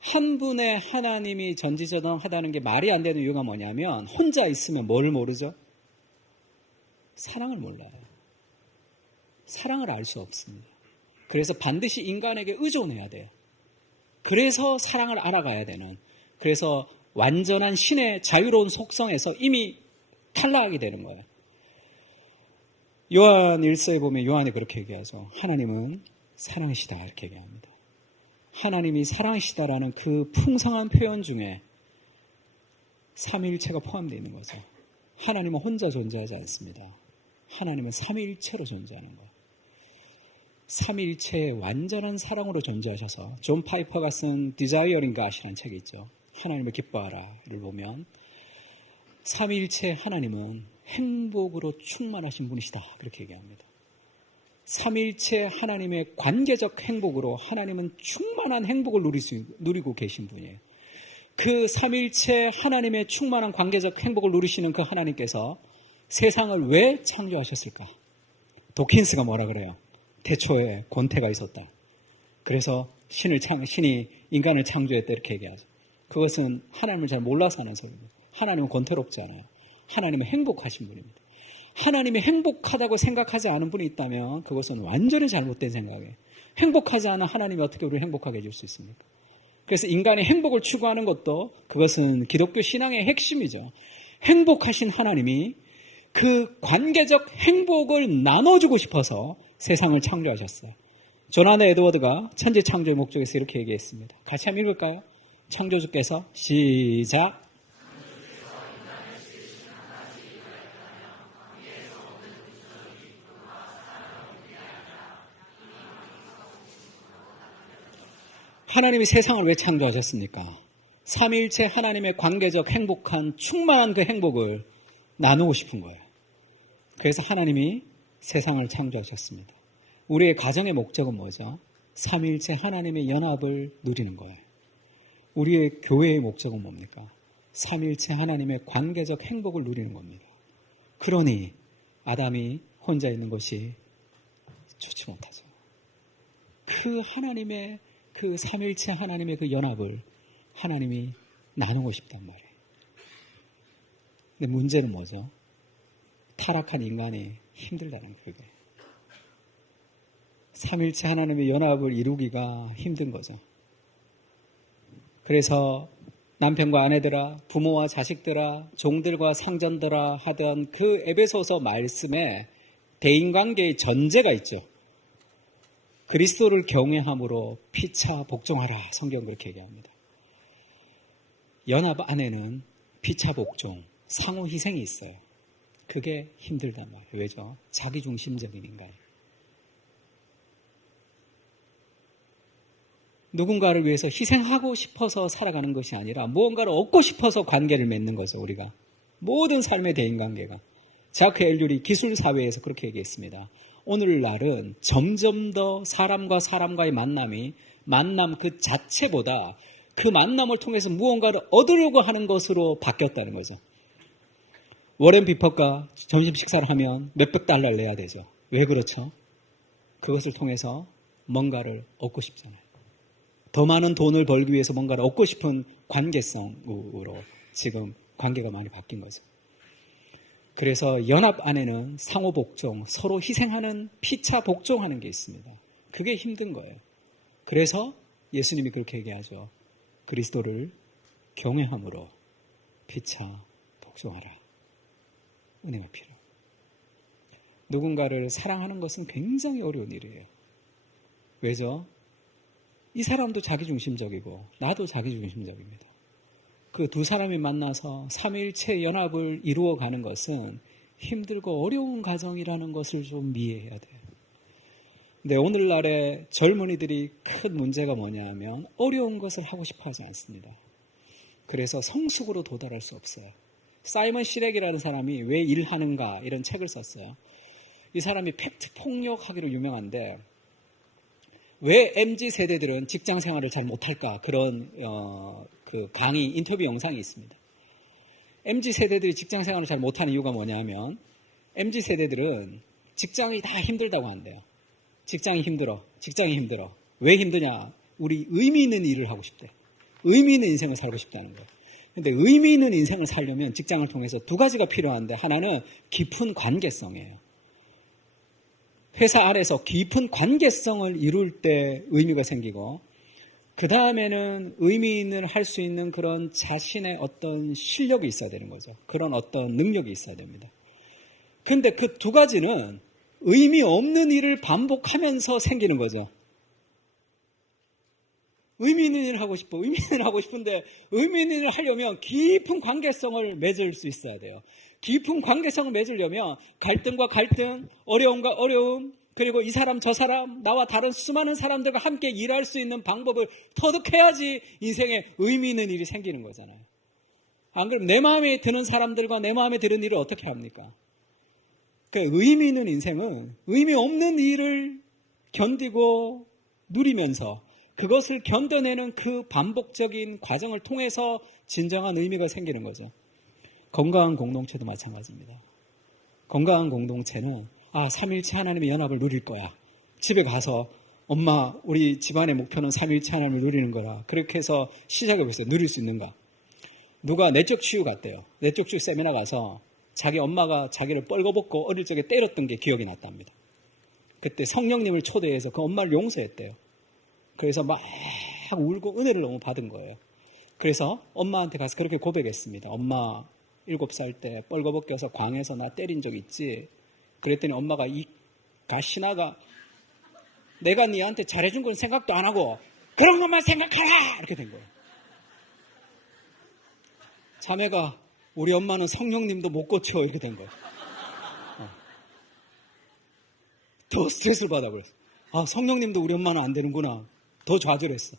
한 분의 하나님이 전지전능하다는 게 말이 안 되는 이유가 뭐냐면 혼자 있으면 뭘 모르죠? 사랑을 몰라요. 사랑을 알 수 없습니다. 그래서 반드시 인간에게 의존해야 돼요. 그래서 사랑을 알아가야 되는, 그래서 완전한 신의 자유로운 속성에서 이미 탈락하게 되는 거예요. 요한 1서에 보면 요한이 그렇게 얘기하죠. 하나님은 사랑이시다 이렇게 얘기합니다. 하나님이 사랑이시다라는 그 풍성한 표현 중에 삼위일체가 포함되어 있는 거죠. 하나님은 혼자 존재하지 않습니다. 하나님은 삼위일체로 존재하는 거예요. 삼위일체의 완전한 사랑으로 존재하셔서 존 파이퍼가 쓴 Desiring God이라는 책이 있죠. 하나님을 기뻐하라를 보면 삼위일체의 하나님은 행복으로 충만하신 분이시다 그렇게 얘기합니다. 삼위일체 하나님의 관계적 행복으로 하나님은 충만한 행복을 누리고 계신 분이에요. 그 삼위일체 하나님의 충만한 관계적 행복을 누리시는 그 하나님께서 세상을 왜 창조하셨을까? 도킨스가 뭐라 그래요? 태초에 권태가 있었다. 그래서 신이 인간을 창조했다 이렇게 얘기하죠. 그것은 하나님을 잘 몰라서 하는 소리입니다. 하나님은 권태롭지 않아요. 하나님은 행복하신 분입니다. 하나님이 행복하다고 생각하지 않은 분이 있다면 그것은 완전히 잘못된 생각이에요. 행복하지 않은 하나님이 어떻게 우리를 행복하게 해줄 수 있습니까? 그래서 인간이 행복을 추구하는 것도 그것은 기독교 신앙의 핵심이죠. 행복하신 하나님이 그 관계적 행복을 나눠주고 싶어서 세상을 창조하셨어요. 조나단 에드워드가 천지 창조의 목적에서 이렇게 얘기했습니다. 같이 한번 읽을까요? 창조주께서 시작. 하나님이 세상을 왜 창조하셨습니까? 삼위일체 하나님의 관계적 행복한 충만한 그 행복을 나누고 싶은 거예요. 그래서 하나님이 세상을 창조하셨습니다. 우리의 가정의 목적은 뭐죠? 삼위일체 하나님의 연합을 누리는 거예요. 우리의 교회의 목적은 뭡니까? 삼위일체 하나님의 관계적 행복을 누리는 겁니다. 그러니 아담이 혼자 있는 것이 좋지 못하죠. 그 하나님의 그 삼위일체 하나님의 그 연합을 하나님이 나누고 싶단 말이에요. 근데 문제는 뭐죠? 타락한 인간이 힘들다는 그게. 삼위일체 하나님의 연합을 이루기가 힘든 거죠. 그래서 남편과 아내들아, 부모와 자식들아, 종들과 상전들아 하던 그 에베소서 말씀에 대인관계의 전제가 있죠. 그리스도를 경외함으로 피차 복종하라. 성경 그렇게 얘기합니다. 연합 안에는 피차 복종, 상호 희생이 있어요. 그게 힘들단 말이에요. 왜죠? 자기중심적인 인간. 누군가를 위해서 희생하고 싶어서 살아가는 것이 아니라 무언가를 얻고 싶어서 관계를 맺는 거죠. 우리가. 모든 삶의 대인관계가. 자크 엘률이 기술사회에서 그렇게 얘기했습니다. 오늘날은 점점 더 사람과 사람과의 만남 그 자체보다 그 만남을 통해서 무언가를 얻으려고 하는 것으로 바뀌었다는 거죠. 워렌 비퍼가 점심 식사를 하면 몇백 달러를 내야 되죠. 왜 그렇죠? 그것을 통해서 뭔가를 얻고 싶잖아요. 더 많은 돈을 벌기 위해서 뭔가를 얻고 싶은 관계성으로 지금 관계가 많이 바뀐 거죠. 그래서 연합 안에는 상호 복종, 서로 희생하는 피차 복종하는 게 있습니다. 그게 힘든 거예요. 그래서 예수님이 그렇게 얘기하죠. 그리스도를 경외함으로 피차 복종하라. 은혜가 필요해요. 누군가를 사랑하는 것은 굉장히 어려운 일이에요. 왜죠? 이 사람도 자기중심적이고 나도 자기중심적입니다. 그 두 사람이 만나서 삼위일체 연합을 이루어가는 것은 힘들고 어려운 과정이라는 것을 좀 이해해야 돼요. 근데 오늘날의 젊은이들이 큰 문제가 뭐냐면 어려운 것을 하고 싶어 하지 않습니다. 그래서 성숙으로 도달할 수 없어요. 사이먼 시렉이라는 사람이 왜 일하는가 이런 책을 썼어요. 이 사람이 팩트 폭력하기로 유명한데 왜 MZ세대들은 직장 생활을 잘 못할까 그런 그 강의 인터뷰 영상이 있습니다. MZ세대들이 직장 생활을 잘 못하는 이유가 뭐냐면 MZ세대들은 직장이 다 힘들다고 한대요. 직장이 힘들어. 왜 힘드냐? 우리 의미 있는 일을 하고 싶대. 의미 있는 인생을 살고 싶다는 거예요. 근데 의미 있는 인생을 살려면 직장을 통해서 두 가지가 필요한데 하나는 깊은 관계성이에요. 회사 안에서 깊은 관계성을 이룰 때 의미가 생기고 그 다음에는 의미 있는 할 수 있는 그런 자신의 어떤 실력이 있어야 되는 거죠. 그런 어떤 능력이 있어야 됩니다. 근데 그 두 가지는 의미 없는 일을 반복하면서 생기는 거죠. 의미 있는 일을 하고 싶어. 의미 있는 일을 하고 싶은데 의미 있는 일을 하려면 깊은 관계성을 맺을 수 있어야 돼요. 깊은 관계성을 맺으려면 갈등과 갈등, 어려움과 어려움, 그리고 이 사람 저 사람, 나와 다른 수많은 사람들과 함께 일할 수 있는 방법을 터득해야지 인생에 의미 있는 일이 생기는 거잖아요. 안 그러면 내 마음에 드는 사람들과 내 마음에 드는 일을 어떻게 합니까? 그 의미 있는 인생은 의미 없는 일을 견디고 누리면서 그것을 견뎌내는 그 반복적인 과정을 통해서 진정한 의미가 생기는 거죠. 건강한 공동체도 마찬가지입니다. 건강한 공동체는 삼위일체 하나님의 연합을 누릴 거야. 집에 가서 엄마 우리 집안의 목표는 삼위일체 하나님을 누리는 거라. 그렇게 해서 시작해 보세요. 누릴 수 있는가? 누가 내적 치유 갔대요. 내적 치유 세미나 가서 자기 엄마가 자기를 뻘거벗고 어릴 적에 때렸던 게 기억이 났답니다. 그때 성령님을 초대해서 그 엄마를 용서했대요. 그래서 막 울고 은혜를 너무 받은 거예요. 그래서 엄마한테 가서 그렇게 고백했습니다. 엄마 7살 때 뻘거벗겨서 광에서 나 때린 적 있지? 그랬더니 엄마가 이 가시나가 내가 니한테 잘해준 건 생각도 안 하고 그런 것만 생각하라! 이렇게 된 거예요. 자매가 우리 엄마는 성령님도 못 고쳐 이렇게 된 거예요. 더 스트레스를 받아버렸어. 성령님도 우리 엄마는 안 되는구나. 더 좌절했어.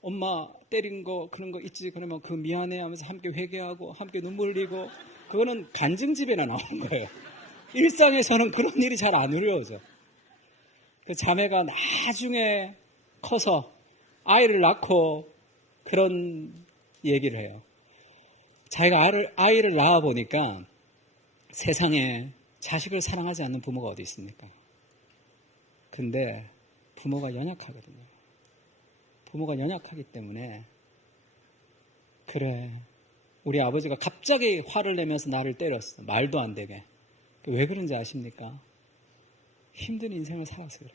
엄마 때린 거 그런 거 있지? 그러면 그 미안해 하면서 함께 회개하고 함께 눈물 흘리고 그거는 간증집에나 나오는 거예요. 일상에서는 그런 일이 잘 안 이루어져. 그 자매가 나중에 커서 아이를 낳고 그런 얘기를 해요. 자기가 아이를 낳아보니까 세상에 자식을 사랑하지 않는 부모가 어디 있습니까? 근데 부모가 연약하거든요. 부모가 연약하기 때문에 그래 우리 아버지가 갑자기 화를 내면서 나를 때렸어. 말도 안 되게. 왜 그런지 아십니까? 힘든 인생을 살아서 그래요.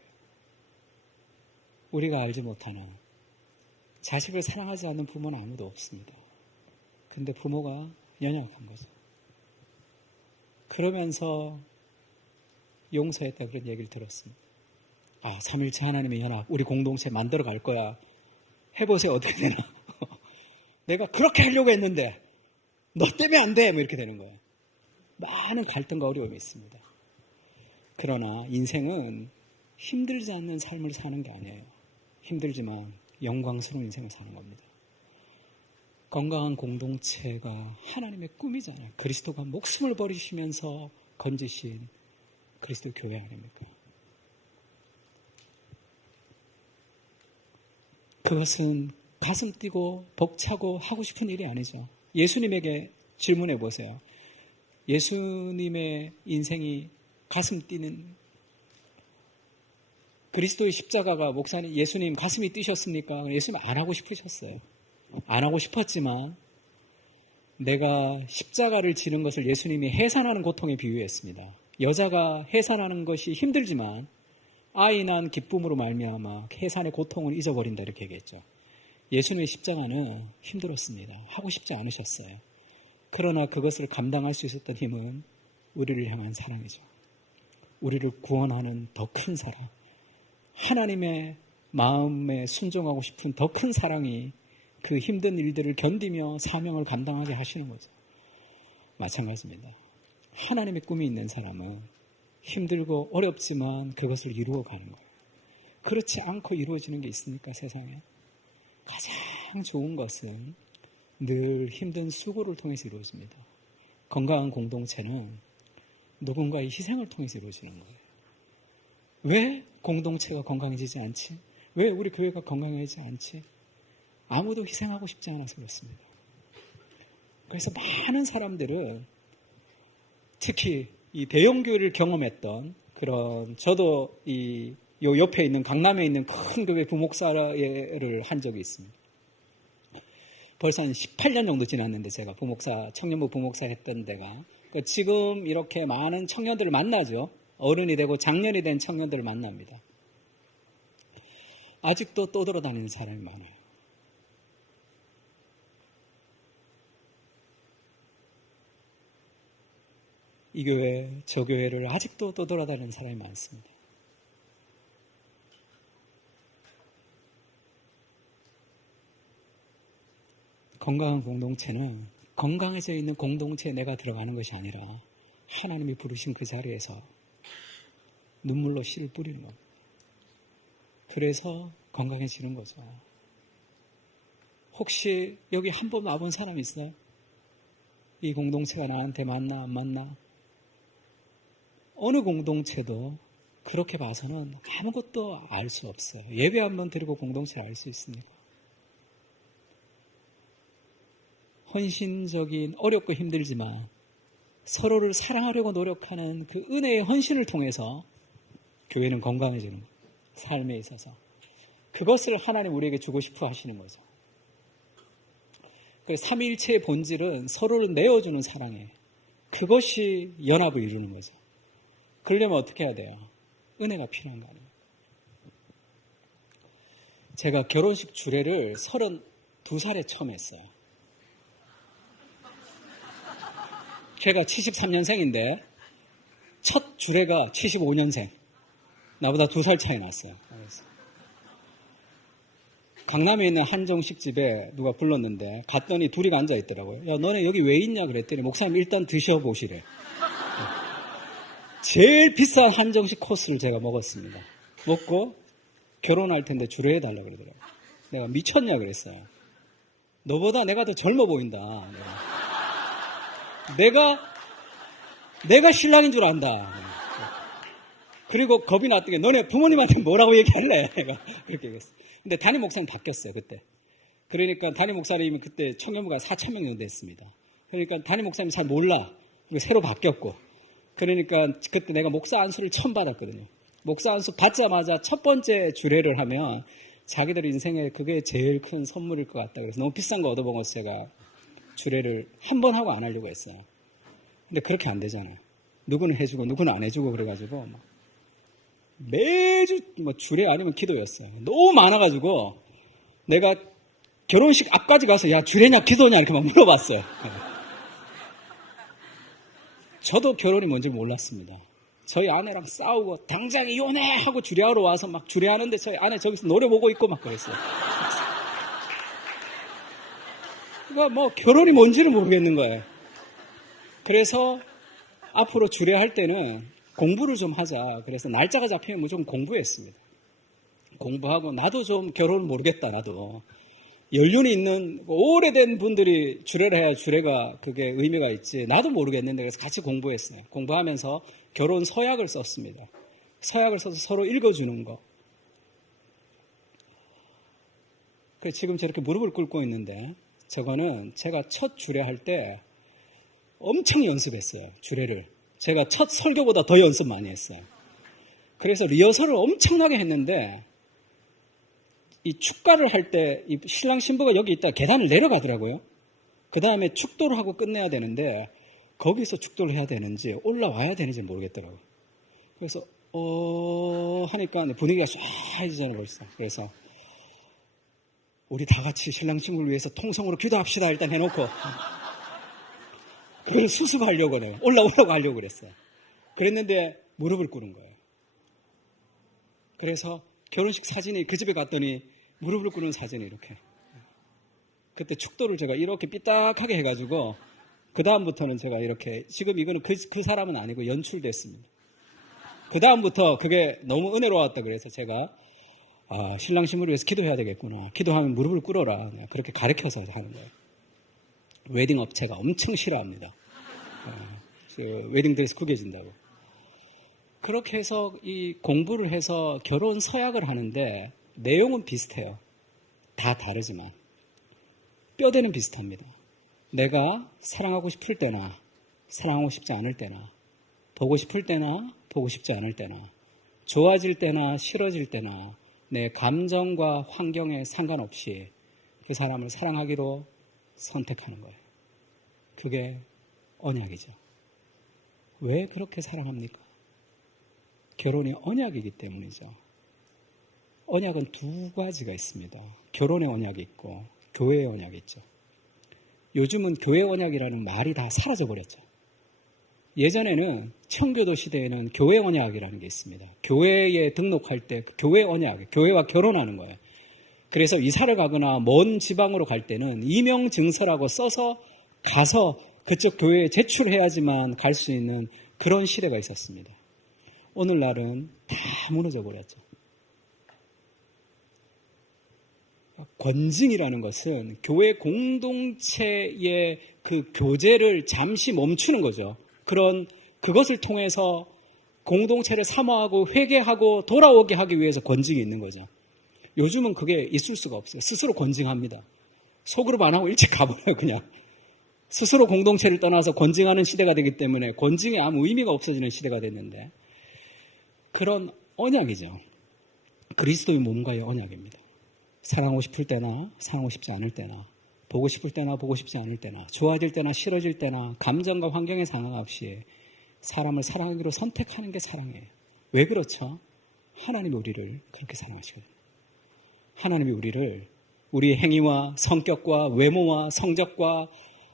우리가 알지 못하는 자식을 사랑하지 않는 부모는 아무도 없습니다. 근데 부모가 연약한 거죠. 그러면서 용서했다 그런 얘기를 들었습니다. 삼위일체 하나님의 연합 우리 공동체 만들어 갈 거야. 해보세요. 어떻게 되나. 내가 그렇게 하려고 했는데 너 때문에 안 돼. 뭐 이렇게 되는 거예요. 많은 갈등과 어려움이 있습니다. 그러나 인생은 힘들지 않는 삶을 사는 게 아니에요. 힘들지만 영광스러운 인생을 사는 겁니다. 건강한 공동체가 하나님의 꿈이잖아요. 그리스도가 목숨을 버리시면서 건지신 그리스도 교회 아닙니까? 그것은 가슴 뛰고 벅차고 하고 싶은 일이 아니죠. 예수님에게 질문해 보세요. 예수님의 인생이 가슴 뛰는 그리스도의 십자가가 목사님 예수님 가슴이 뛰셨습니까? 예수님 안 하고 싶으셨어요. 안 하고 싶었지만 내가 십자가를 지는 것을 예수님이 해산하는 고통에 비유했습니다. 여자가 해산하는 것이 힘들지만 아이 난 기쁨으로 말미암아 해산의 고통을 잊어버린다 이렇게 얘기했죠. 예수님의 십자가는 힘들었습니다. 하고 싶지 않으셨어요. 그러나 그것을 감당할 수 있었던 힘은 우리를 향한 사랑이죠. 우리를 구원하는 더 큰 사랑, 하나님의 마음에 순종하고 싶은 더 큰 사랑이 그 힘든 일들을 견디며 사명을 감당하게 하시는 거죠. 마찬가지입니다. 하나님의 꿈이 있는 사람은 힘들고 어렵지만 그것을 이루어가는 거예요. 그렇지 않고 이루어지는 게 있습니까, 세상에? 가장 좋은 것은 늘 힘든 수고를 통해서 이루어집니다. 건강한 공동체는 누군가의 희생을 통해서 이루어지는 거예요. 왜 공동체가 건강해지지 않지? 왜 우리 교회가 건강해지지 않지? 아무도 희생하고 싶지 않아서 그렇습니다. 그래서 많은 사람들은 특히 이 대형교회를 경험했던 그런, 저도 요 옆에 있는 강남에 있는 큰 교회 부목사를 한 적이 있습니다. 벌써 한 18년 정도 지났는데 제가 청년부 부목사 했던 데가, 지금 이렇게 많은 청년들을 만나죠. 어른이 되고 장년이 된 청년들을 만납니다. 아직도 떠돌아다니는 사람이 많아요. 이 교회, 저 교회를 아직도 떠돌아다니는 사람이 많습니다. 건강한 공동체는 건강해져 있는 공동체에 내가 들어가는 것이 아니라 하나님이 부르신 그 자리에서 눈물로 씨를 뿌리는 겁니다. 그래서 건강해지는 거죠. 혹시 여기 한 번 와본 사람 있어요? 이 공동체가 나한테 맞나 안 맞나? 어느 공동체도 그렇게 봐서는 아무것도 알 수 없어요. 예배 한번 드리고 공동체를 알 수 있습니까? 헌신적인, 어렵고 힘들지만 서로를 사랑하려고 노력하는 그 은혜의 헌신을 통해서 교회는 건강해지는 거예요. 삶에 있어서. 그것을 하나님 우리에게 주고 싶어 하시는 거죠. 그래서 삼위일체의 본질은 서로를 내어주는 사랑이에요. 그것이 연합을 이루는 거죠. 그러려면 어떻게 해야 돼요? 은혜가 필요한 거 아니에요. 제가 결혼식 주례를 32살에 처음 했어요. 제가 73년생인데 첫 주례가 75년생. 나보다 2살 차이 났어요. 강남에 있는 한정식 집에 누가 불렀는데 갔더니 둘이 앉아 있더라고요. 야, 너네 여기 왜 있냐 그랬더니 목사님 일단 드셔보시래. 제일 비싼 한정식 코스를 제가 먹었습니다. 먹고 결혼할 텐데 주례해달라고 그러더라고요. 내가 미쳤냐 그랬어요. 너보다 내가 더 젊어 보인다. 내가 신랑인 줄 안다. 그리고 겁이 났던 게 너네 부모님한테 뭐라고 얘기할래? 내가 그렇게 얘기했어요. 근데 담임 목사님 바뀌었어요, 그때. 그러니까 담임 목사님이 그때 청년부가 4,000명 정도 됐습니다. 그러니까 담임 목사님이 잘 몰라. 그리고 새로 바뀌었고. 그러니까 그때 내가 목사 안수를 처음 받았거든요. 목사 안수 받자마자 첫 번째 주례를 하면 자기들 인생에 그게 제일 큰 선물일 것 같다. 그래서 너무 비싼 거 얻어먹어서 제가 주례를 한 번 하고 안 하려고 했어요. 근데 그렇게 안 되잖아요. 누구는 해주고 누구는 안 해주고 그래가지고 막 매주 주례 아니면 기도였어요. 너무 많아가지고 내가 결혼식 앞까지 가서 야 주례냐 기도냐 이렇게 막 물어봤어요. 저도 결혼이 뭔지 몰랐습니다. 저희 아내랑 싸우고 당장 이혼해 하고 주례하러 와서 막 주례하는데 저희 아내 저기서 노래 보고 있고 막 그랬어요. 그러니까 뭐 결혼이 뭔지를 모르겠는 거예요. 그래서 앞으로 주례할 때는 공부를 좀 하자. 그래서 날짜가 잡히면 무조건 공부했습니다. 공부하고 나도 좀 결혼을 모르겠다. 나도 연륜이 있는 오래된 분들이 주례를 해야 주례가 그게 의미가 있지. 나도 모르겠는데 그래서 같이 공부했어요. 공부하면서 결혼 서약을 썼습니다. 서약을 써서 서로 읽어주는 거. 그래서 지금 저렇게 무릎을 꿇고 있는데 저거는 제가 첫 주례할 때 엄청 연습했어요. 주례를. 제가 첫 설교보다 더 연습 많이 했어요. 그래서 리허설을 엄청나게 했는데 이 축가를 할 때 이 신랑 신부가 여기 있다 계단을 내려가더라고요. 그 다음에 축도를 하고 끝내야 되는데 거기서 축도를 해야 되는지 올라와야 되는지 모르겠더라고요. 그래서 하니까 분위기가 쏴해지잖아요 벌써. 그래서 우리 다 같이 신랑 신부를 위해서 통성으로 기도합시다 일단 해놓고 그걸 수습하려고 해요. 올라오라고 하려고 그랬어요. 그랬는데 무릎을 꿇은 거예요. 그래서 결혼식 사진이 그 집에 갔더니 무릎을 꿇은 사진이 이렇게. 그때 축도를 제가 이렇게 삐딱하게 해가지고 그 다음부터는 제가 이렇게 지금 이거는 그 사람은 아니고 연출됐습니다. 그 다음부터 그게 너무 은혜로웠다 그래서 제가 신랑 신부를 위해서 기도해야 되겠구나. 기도하면 무릎을 꿇어라. 그렇게 가르쳐서 하는 거예요. 웨딩 업체가 엄청 싫어합니다. 웨딩 드레스 구겨진다고. 그렇게 해서 이 공부를 해서 결혼 서약을 하는데 내용은 비슷해요. 다 다르지만 뼈대는 비슷합니다. 내가 사랑하고 싶을 때나 사랑하고 싶지 않을 때나 보고 싶을 때나 보고 싶지 않을 때나 좋아질 때나 싫어질 때나 내 감정과 환경에 상관없이 그 사람을 사랑하기로 선택하는 거예요. 그게 언약이죠. 왜 그렇게 사랑합니까? 결혼이 언약이기 때문이죠. 언약은 두 가지가 있습니다. 결혼의 언약이 있고 교회의 언약이 있죠. 요즘은 교회 언약이라는 말이 다 사라져버렸죠. 예전에는 청교도 시대에는 교회 언약이라는 게 있습니다. 교회에 등록할 때 교회 언약, 교회와 결혼하는 거예요. 그래서 이사를 가거나 먼 지방으로 갈 때는 이명증서라고 써서 가서 그쪽 교회에 제출해야지만 갈 수 있는 그런 시대가 있었습니다. 오늘날은 다 무너져 버렸죠. 권징이라는 것은 교회 공동체의 그 교제를 잠시 멈추는 거죠. 그것을 통해서 공동체를 사모하고 회개하고 돌아오게 하기 위해서 권징이 있는 거죠. 요즘은 그게 있을 수가 없어요. 스스로 권징합니다. 속으로 안 하고 일찍 가버려요, 그냥. 스스로 공동체를 떠나서 권징하는 시대가 되기 때문에 권징에 아무 의미가 없어지는 시대가 됐는데 그런 언약이죠. 그리스도의 몸과의 언약입니다. 사랑하고 싶을 때나 사랑하고 싶지 않을 때나 보고 싶을 때나 보고 싶지 않을 때나 좋아질 때나 싫어질 때나 감정과 환경에 상관없이 사람을 사랑하기로 선택하는 게 사랑이에요. 왜 그렇죠? 하나님이 우리를 그렇게 사랑하시거든요. 하나님이 우리를 우리의 행위와 성격과 외모와 성적과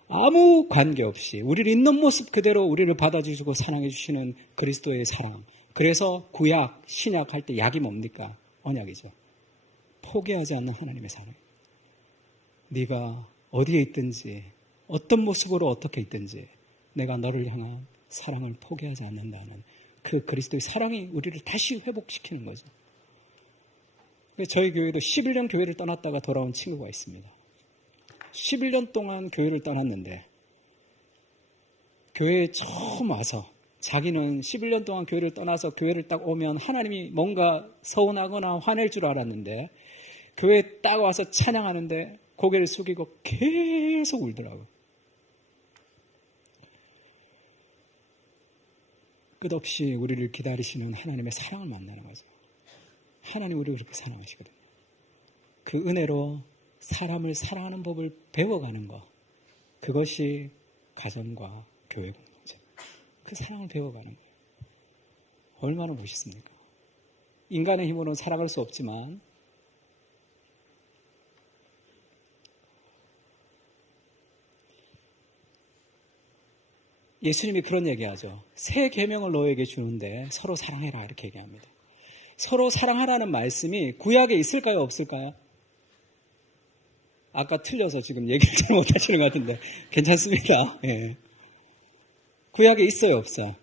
아무 관계없이 우리를 있는 모습 그대로 우리를 받아주시고 사랑해 주시는 그리스도의 사랑. 그래서 구약, 신약 할 때 약이 뭡니까? 언약이죠. 포기하지 않는 하나님의 사랑. 네가 어디에 있든지 어떤 모습으로 어떻게 있든지 내가 너를 향한 사랑을 포기하지 않는다는 그 그리스도의 사랑이 우리를 다시 회복시키는 거죠. 저희 교회도 11년 교회를 떠났다가 돌아온 친구가 있습니다. 11년 동안 교회를 떠났는데 교회에 처음 와서 자기는 11년 동안 교회를 떠나서 교회를 딱 오면 하나님이 뭔가 서운하거나 화낼 줄 알았는데 교회에 딱 와서 찬양하는데 고개를 숙이고 계속 울더라고요. 끝없이 우리를 기다리시는 하나님의 사랑을 만나는 거죠. 하나님 우리를 그렇게 사랑하시거든요. 그 은혜로 사람을 사랑하는 법을 배워가는 것, 그것이 가정과 교회 공동체. 그 사랑을 배워가는 거예요. 얼마나 멋있습니까? 인간의 힘으로는 살아갈 수 없지만 예수님이 그런 얘기하죠. 새 계명을 너에게 주는데 서로 사랑해라 이렇게 얘기합니다. 서로 사랑하라는 말씀이 구약에 있을까요? 없을까요? 아까 틀려서 지금 얘기를 잘 못하시는 것 같은데 괜찮습니다. 예. 구약에 있어요? 없어요?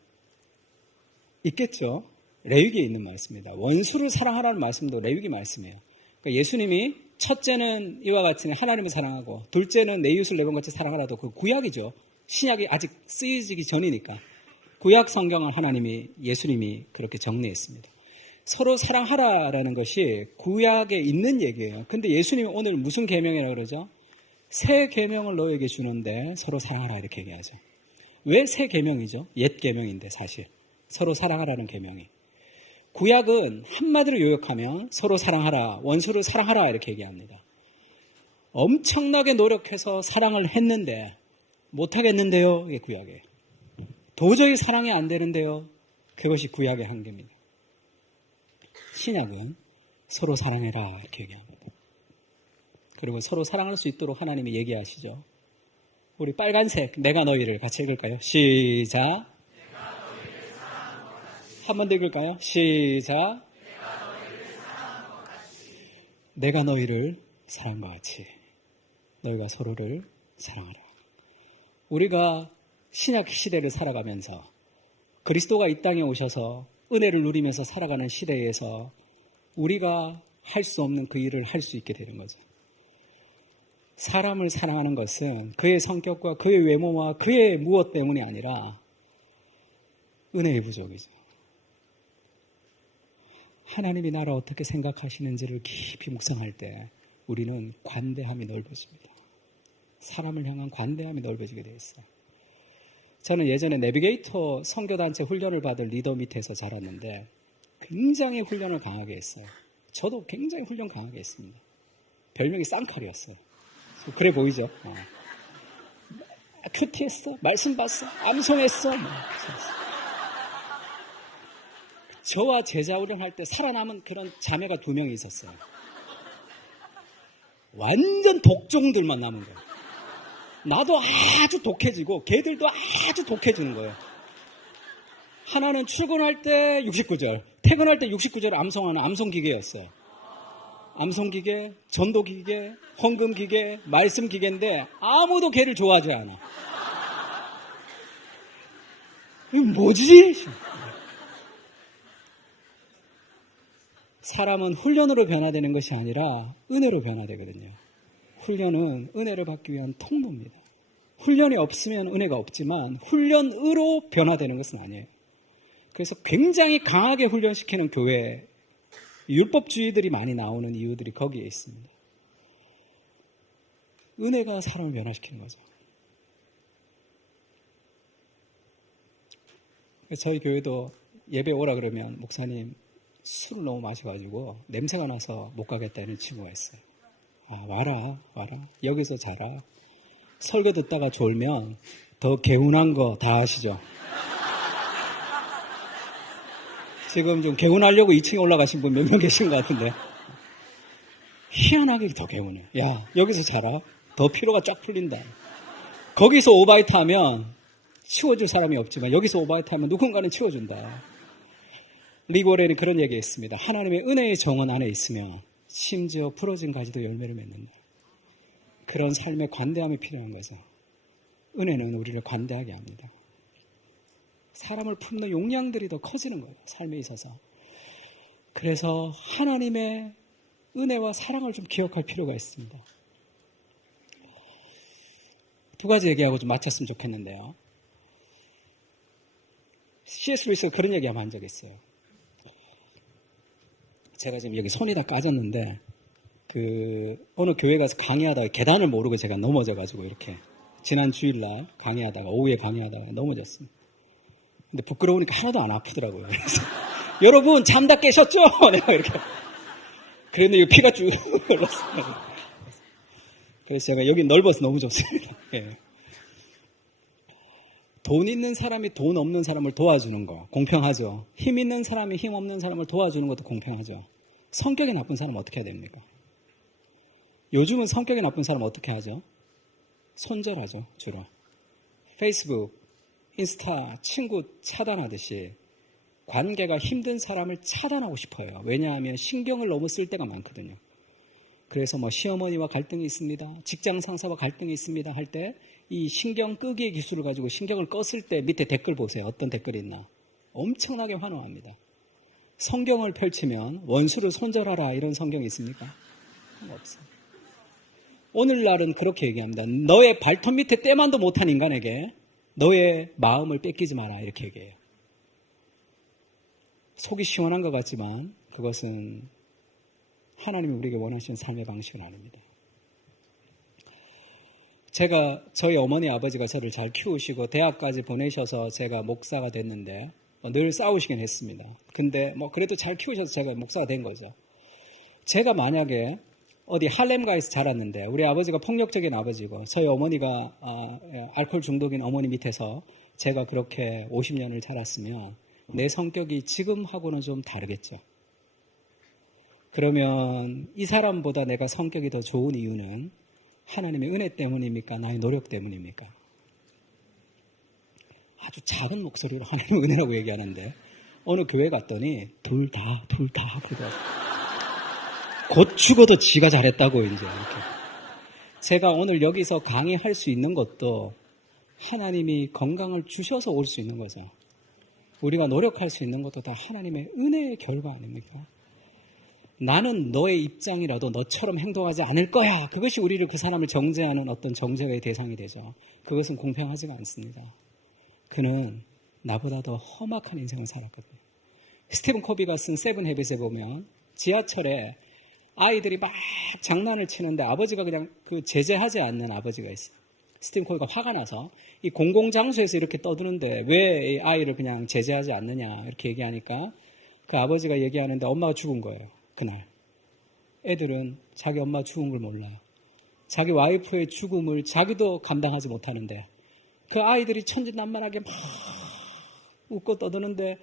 있겠죠. 레위기에 있는 말씀입니다. 원수를 사랑하라는 말씀도 레위기 말씀이에요. 그러니까 예수님이 첫째는 이와 같이 하나님을 사랑하고 둘째는 내 이웃을 내 몸같이 사랑하라도 그 구약이죠. 신약이 아직 쓰여지기 전이니까 구약 성경을 예수님이 그렇게 정리했습니다. 서로 사랑하라라는 것이 구약에 있는 얘기예요. 근데 예수님이 오늘 무슨 계명이라고 그러죠? 새 계명을 너에게 주는데 서로 사랑하라 이렇게 얘기하죠. 왜 새 계명이죠? 옛 계명인데 사실 서로 사랑하라는 계명이. 구약은 한마디로 요약하면 서로 사랑하라, 원수를 사랑하라 이렇게 얘기합니다. 엄청나게 노력해서 사랑을 했는데 못하겠는데요. 이게 구약이에요. 도저히 사랑이 안 되는데요. 그것이 구약의 한계입니다. 신약은 서로 사랑해라 이렇게 얘기합니다. 그리고 서로 사랑할 수 있도록 하나님이 얘기하시죠. 우리 빨간색 내가 너희를 같이 읽을까요? 시작. 한 번 더 읽을까요? 시작. 내가 너희를 사랑과 같이 너희가 서로를 사랑하라. 우리가 신약 시대를 살아가면서 그리스도가 이 땅에 오셔서 은혜를 누리면서 살아가는 시대에서 우리가 할 수 없는 그 일을 할 수 있게 되는 거죠. 사람을 사랑하는 것은 그의 성격과 그의 외모와 그의 무엇 때문이 아니라 은혜의 부족이죠. 하나님이 나를 어떻게 생각하시는지를 깊이 묵상할 때 우리는 관대함이 넓어집니다. 사람을 향한 관대함이 넓어지게 되어 있어요. 저는 예전에 내비게이터 선교단체 훈련을 받을 리더 밑에서 자랐는데 굉장히 훈련을 강하게 했어요. 저도 굉장히 훈련 강하게 했습니다. 별명이 쌍칼이었어요. 그래 보이죠? 큐티했어? 말씀 봤어? 암송했어? 저와 제자 훈련할 때 살아남은 그런 자매가 2명이 있었어요. 완전 독종들만 남은 거예요. 나도 아주 독해지고 걔들도 아주 독해지는 거예요. 하나는 출근할 때 69절, 퇴근할 때 69절 암송하는 암송기계였어요. 암송기계, 전도기계, 헌금기계, 말씀기계인데 아무도 걔를 좋아하지 않아. 이거 뭐지? 사람은 훈련으로 변화되는 것이 아니라 은혜로 변화되거든요. 훈련은 은혜를 받기 위한 통로입니다. 훈련이 없으면 은혜가 없지만 훈련으로 변화되는 것은 아니에요. 그래서 굉장히 강하게 훈련시키는 교회, 율법주의들이 많이 나오는 이유들이 거기에 있습니다. 은혜가 사람을 변화시키는 거죠. 저희 교회도 예배 오라 그러면 목사님 술을 너무 마셔가지고 냄새가 나서 못 가겠다는 친구가 있어요. 와라. 여기서 자라. 설교 듣다가 졸면 더 개운한 거 다 아시죠? 지금 좀 개운하려고 2층에 올라가신 분 몇 명 계신 것 같은데 희한하게 더 개운해. 야, 여기서 자라. 더 피로가 쫙 풀린다. 거기서 오바이트 하면 치워줄 사람이 없지만 여기서 오바이트 하면 누군가는 치워준다. 리고렐이 그런 얘기했습니다. 하나님의 은혜의 정원 안에 있으면 심지어 부러진 가지도 열매를 맺는다. 그런 삶의 관대함이 필요한 거죠. 은혜는 우리를 관대하게 합니다. 사람을 품는 용량들이 더 커지는 거예요. 삶에 있어서. 그래서 하나님의 은혜와 사랑을 좀 기억할 필요가 있습니다. 2가지 얘기하고 좀 마쳤으면 좋겠는데요. C.S. 루이스가 그런 얘기 한 적이 있어요. 제가 지금 여기 손이 다 까졌는데 어느 교회 가서 강의하다가 계단을 모르고 제가 넘어져가지고 이렇게 지난 주일날 강의하다가 오후에 강의하다가 넘어졌습니다. 근데 부끄러우니까 하나도 안 아프더라고요. 그래서 여러분 잠 다 깨셨죠? 내가 이렇게 그랬는데 피가 쭉 흘렀어요. 그래서 제가 여기 넓어서 너무 좋습니다. 예. 돈 있는 사람이 돈 없는 사람을 도와주는 거 공평하죠. 힘 있는 사람이 힘 없는 사람을 도와주는 것도 공평하죠. 성격이 나쁜 사람은 어떻게 해야 됩니까? 요즘은 성격이 나쁜 사람은 어떻게 하죠? 손절하죠. 주로. 페이스북, 인스타, 친구 차단하듯이 관계가 힘든 사람을 차단하고 싶어요. 왜냐하면 신경을 너무 쓸 때가 많거든요. 그래서 시어머니와 갈등이 있습니다. 직장 상사와 갈등이 있습니다. 할 때 이 신경 끄기의 기술을 가지고 신경을 껐을 때 밑에 댓글 보세요. 어떤 댓글이 있나. 엄청나게 환호합니다. 성경을 펼치면 원수를 손절하라 이런 성경이 있습니까? 없어요. 오늘날은 그렇게 얘기합니다. 너의 발톱 밑에 때만도 못한 인간에게 너의 마음을 뺏기지 마라 이렇게 얘기해요. 속이 시원한 것 같지만 그것은 하나님이 우리에게 원하시는 삶의 방식은 아닙니다. 저희 어머니 아버지가 저를 잘 키우시고 대학까지 보내셔서 제가 목사가 됐는데 늘 싸우시긴 했습니다. 근데 그래도 잘 키우셔서 제가 목사가 된 거죠. 제가 만약에 어디 할렘가에서 자랐는데 우리 아버지가 폭력적인 아버지고 저희 어머니가 알코올 중독인 어머니 밑에서 제가 그렇게 50년을 자랐으면 내 성격이 지금하고는 좀 다르겠죠. 그러면 이 사람보다 내가 성격이 더 좋은 이유는 하나님의 은혜 때문입니까? 나의 노력 때문입니까? 아주 작은 목소리로 하나님의 은혜라고 얘기하는데 어느 교회 갔더니 둘 다 그러더라고요. 곧 죽어도 지가 잘했다고 이제 이렇게. 제가 오늘 여기서 강의할 수 있는 것도 하나님이 건강을 주셔서 올 수 있는 거죠. 우리가 노력할 수 있는 것도 다 하나님의 은혜의 결과 아닙니까? 나는 너의 입장이라도 너처럼 행동하지 않을 거야. 그것이 우리를 그 사람을 정죄하는 어떤 정죄의 대상이 되죠. 그것은 공평하지가 않습니다. 그는 나보다 더 험악한 인생을 살았거든요. 스티븐 코비가 쓴 세븐 헤빗에 보면 지하철에 아이들이 막 장난을 치는데 아버지가 그냥 그 제재하지 않는 아버지가 있어요. 스티븐 코비가 화가 나서 이 공공장소에서 이렇게 떠드는데 왜 이 아이를 그냥 제재하지 않느냐 이렇게 얘기하니까 그 아버지가 얘기하는데 엄마가 죽은 거예요. 그날. 애들은 자기 엄마 죽은 걸 몰라. 자기 와이프의 죽음을 자기도 감당하지 못하는데 그 아이들이 천진난만하게 막 웃고 떠드는데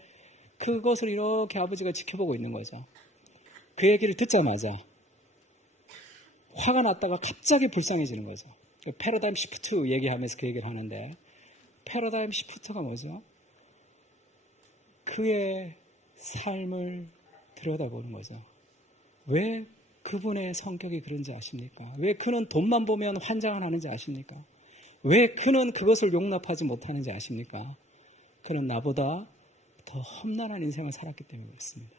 그것을 이렇게 아버지가 지켜보고 있는 거죠. 그 얘기를 듣자마자 화가 났다가 갑자기 불쌍해지는 거죠. 패러다임 시프트 얘기하면서 그 얘기를 하는데 패러다임 시프트가 뭐죠? 그의 삶을 들여다보는 거죠. 왜 그분의 성격이 그런지 아십니까? 왜 그는 돈만 보면 환장을 하는지 아십니까? 왜 그는 그것을 용납하지 못하는지 아십니까? 그는 나보다 더 험난한 인생을 살았기 때문에 그렇습니다.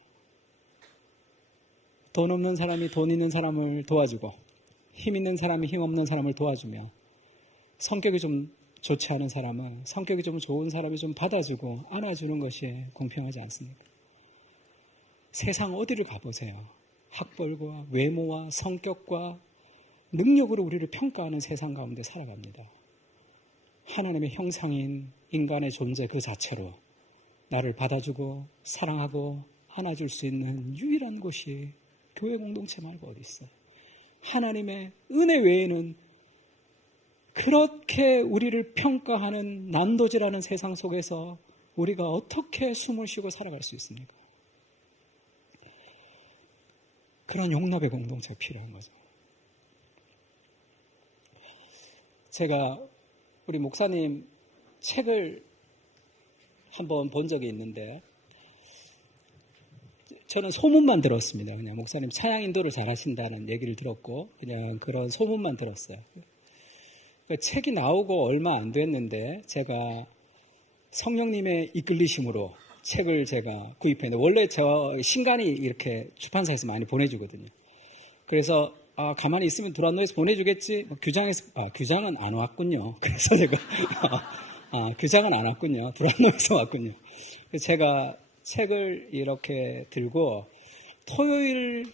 돈 없는 사람이 돈 있는 사람을 도와주고 힘 있는 사람이 힘 없는 사람을 도와주며 성격이 좀 좋지 않은 사람은 성격이 좀 좋은 사람이 좀 받아주고 안아주는 것이 공평하지 않습니까? 세상 어디를 가보세요. 학벌과 외모와 성격과 능력으로 우리를 평가하는 세상 가운데 살아갑니다. 하나님의 형상인 인간의 존재 그 자체로 나를 받아주고 사랑하고 안아줄 수 있는 유일한 곳이 교회 공동체 말고 어디 있어요. 하나님의 은혜 외에는 그렇게 우리를 평가하는 난도질하는 세상 속에서 우리가 어떻게 숨을 쉬고 살아갈 수 있습니까? 그런 용납의 공동체가 필요한 거죠. 제가 우리 목사님 책을 한번 본 적이 있는데 저는 소문만 들었습니다. 그냥 목사님 차양 인도를 잘하신다는 얘기를 들었고 그냥 그런 소문만 들었어요. 책이 나오고 얼마 안 됐는데 제가 성령님의 이끌리심으로 책을 제가 구입했는데 원래 저 신간이 이렇게 출판사에서 많이 보내주거든요. 그래서 가만히 있으면 두란노에서 보내주겠지. 규장에서 규장은 안 왔군요. 그래서 내가 규장은 안 왔군요. 두란노에서 왔군요. 그래서 제가 책을 이렇게 들고 토요일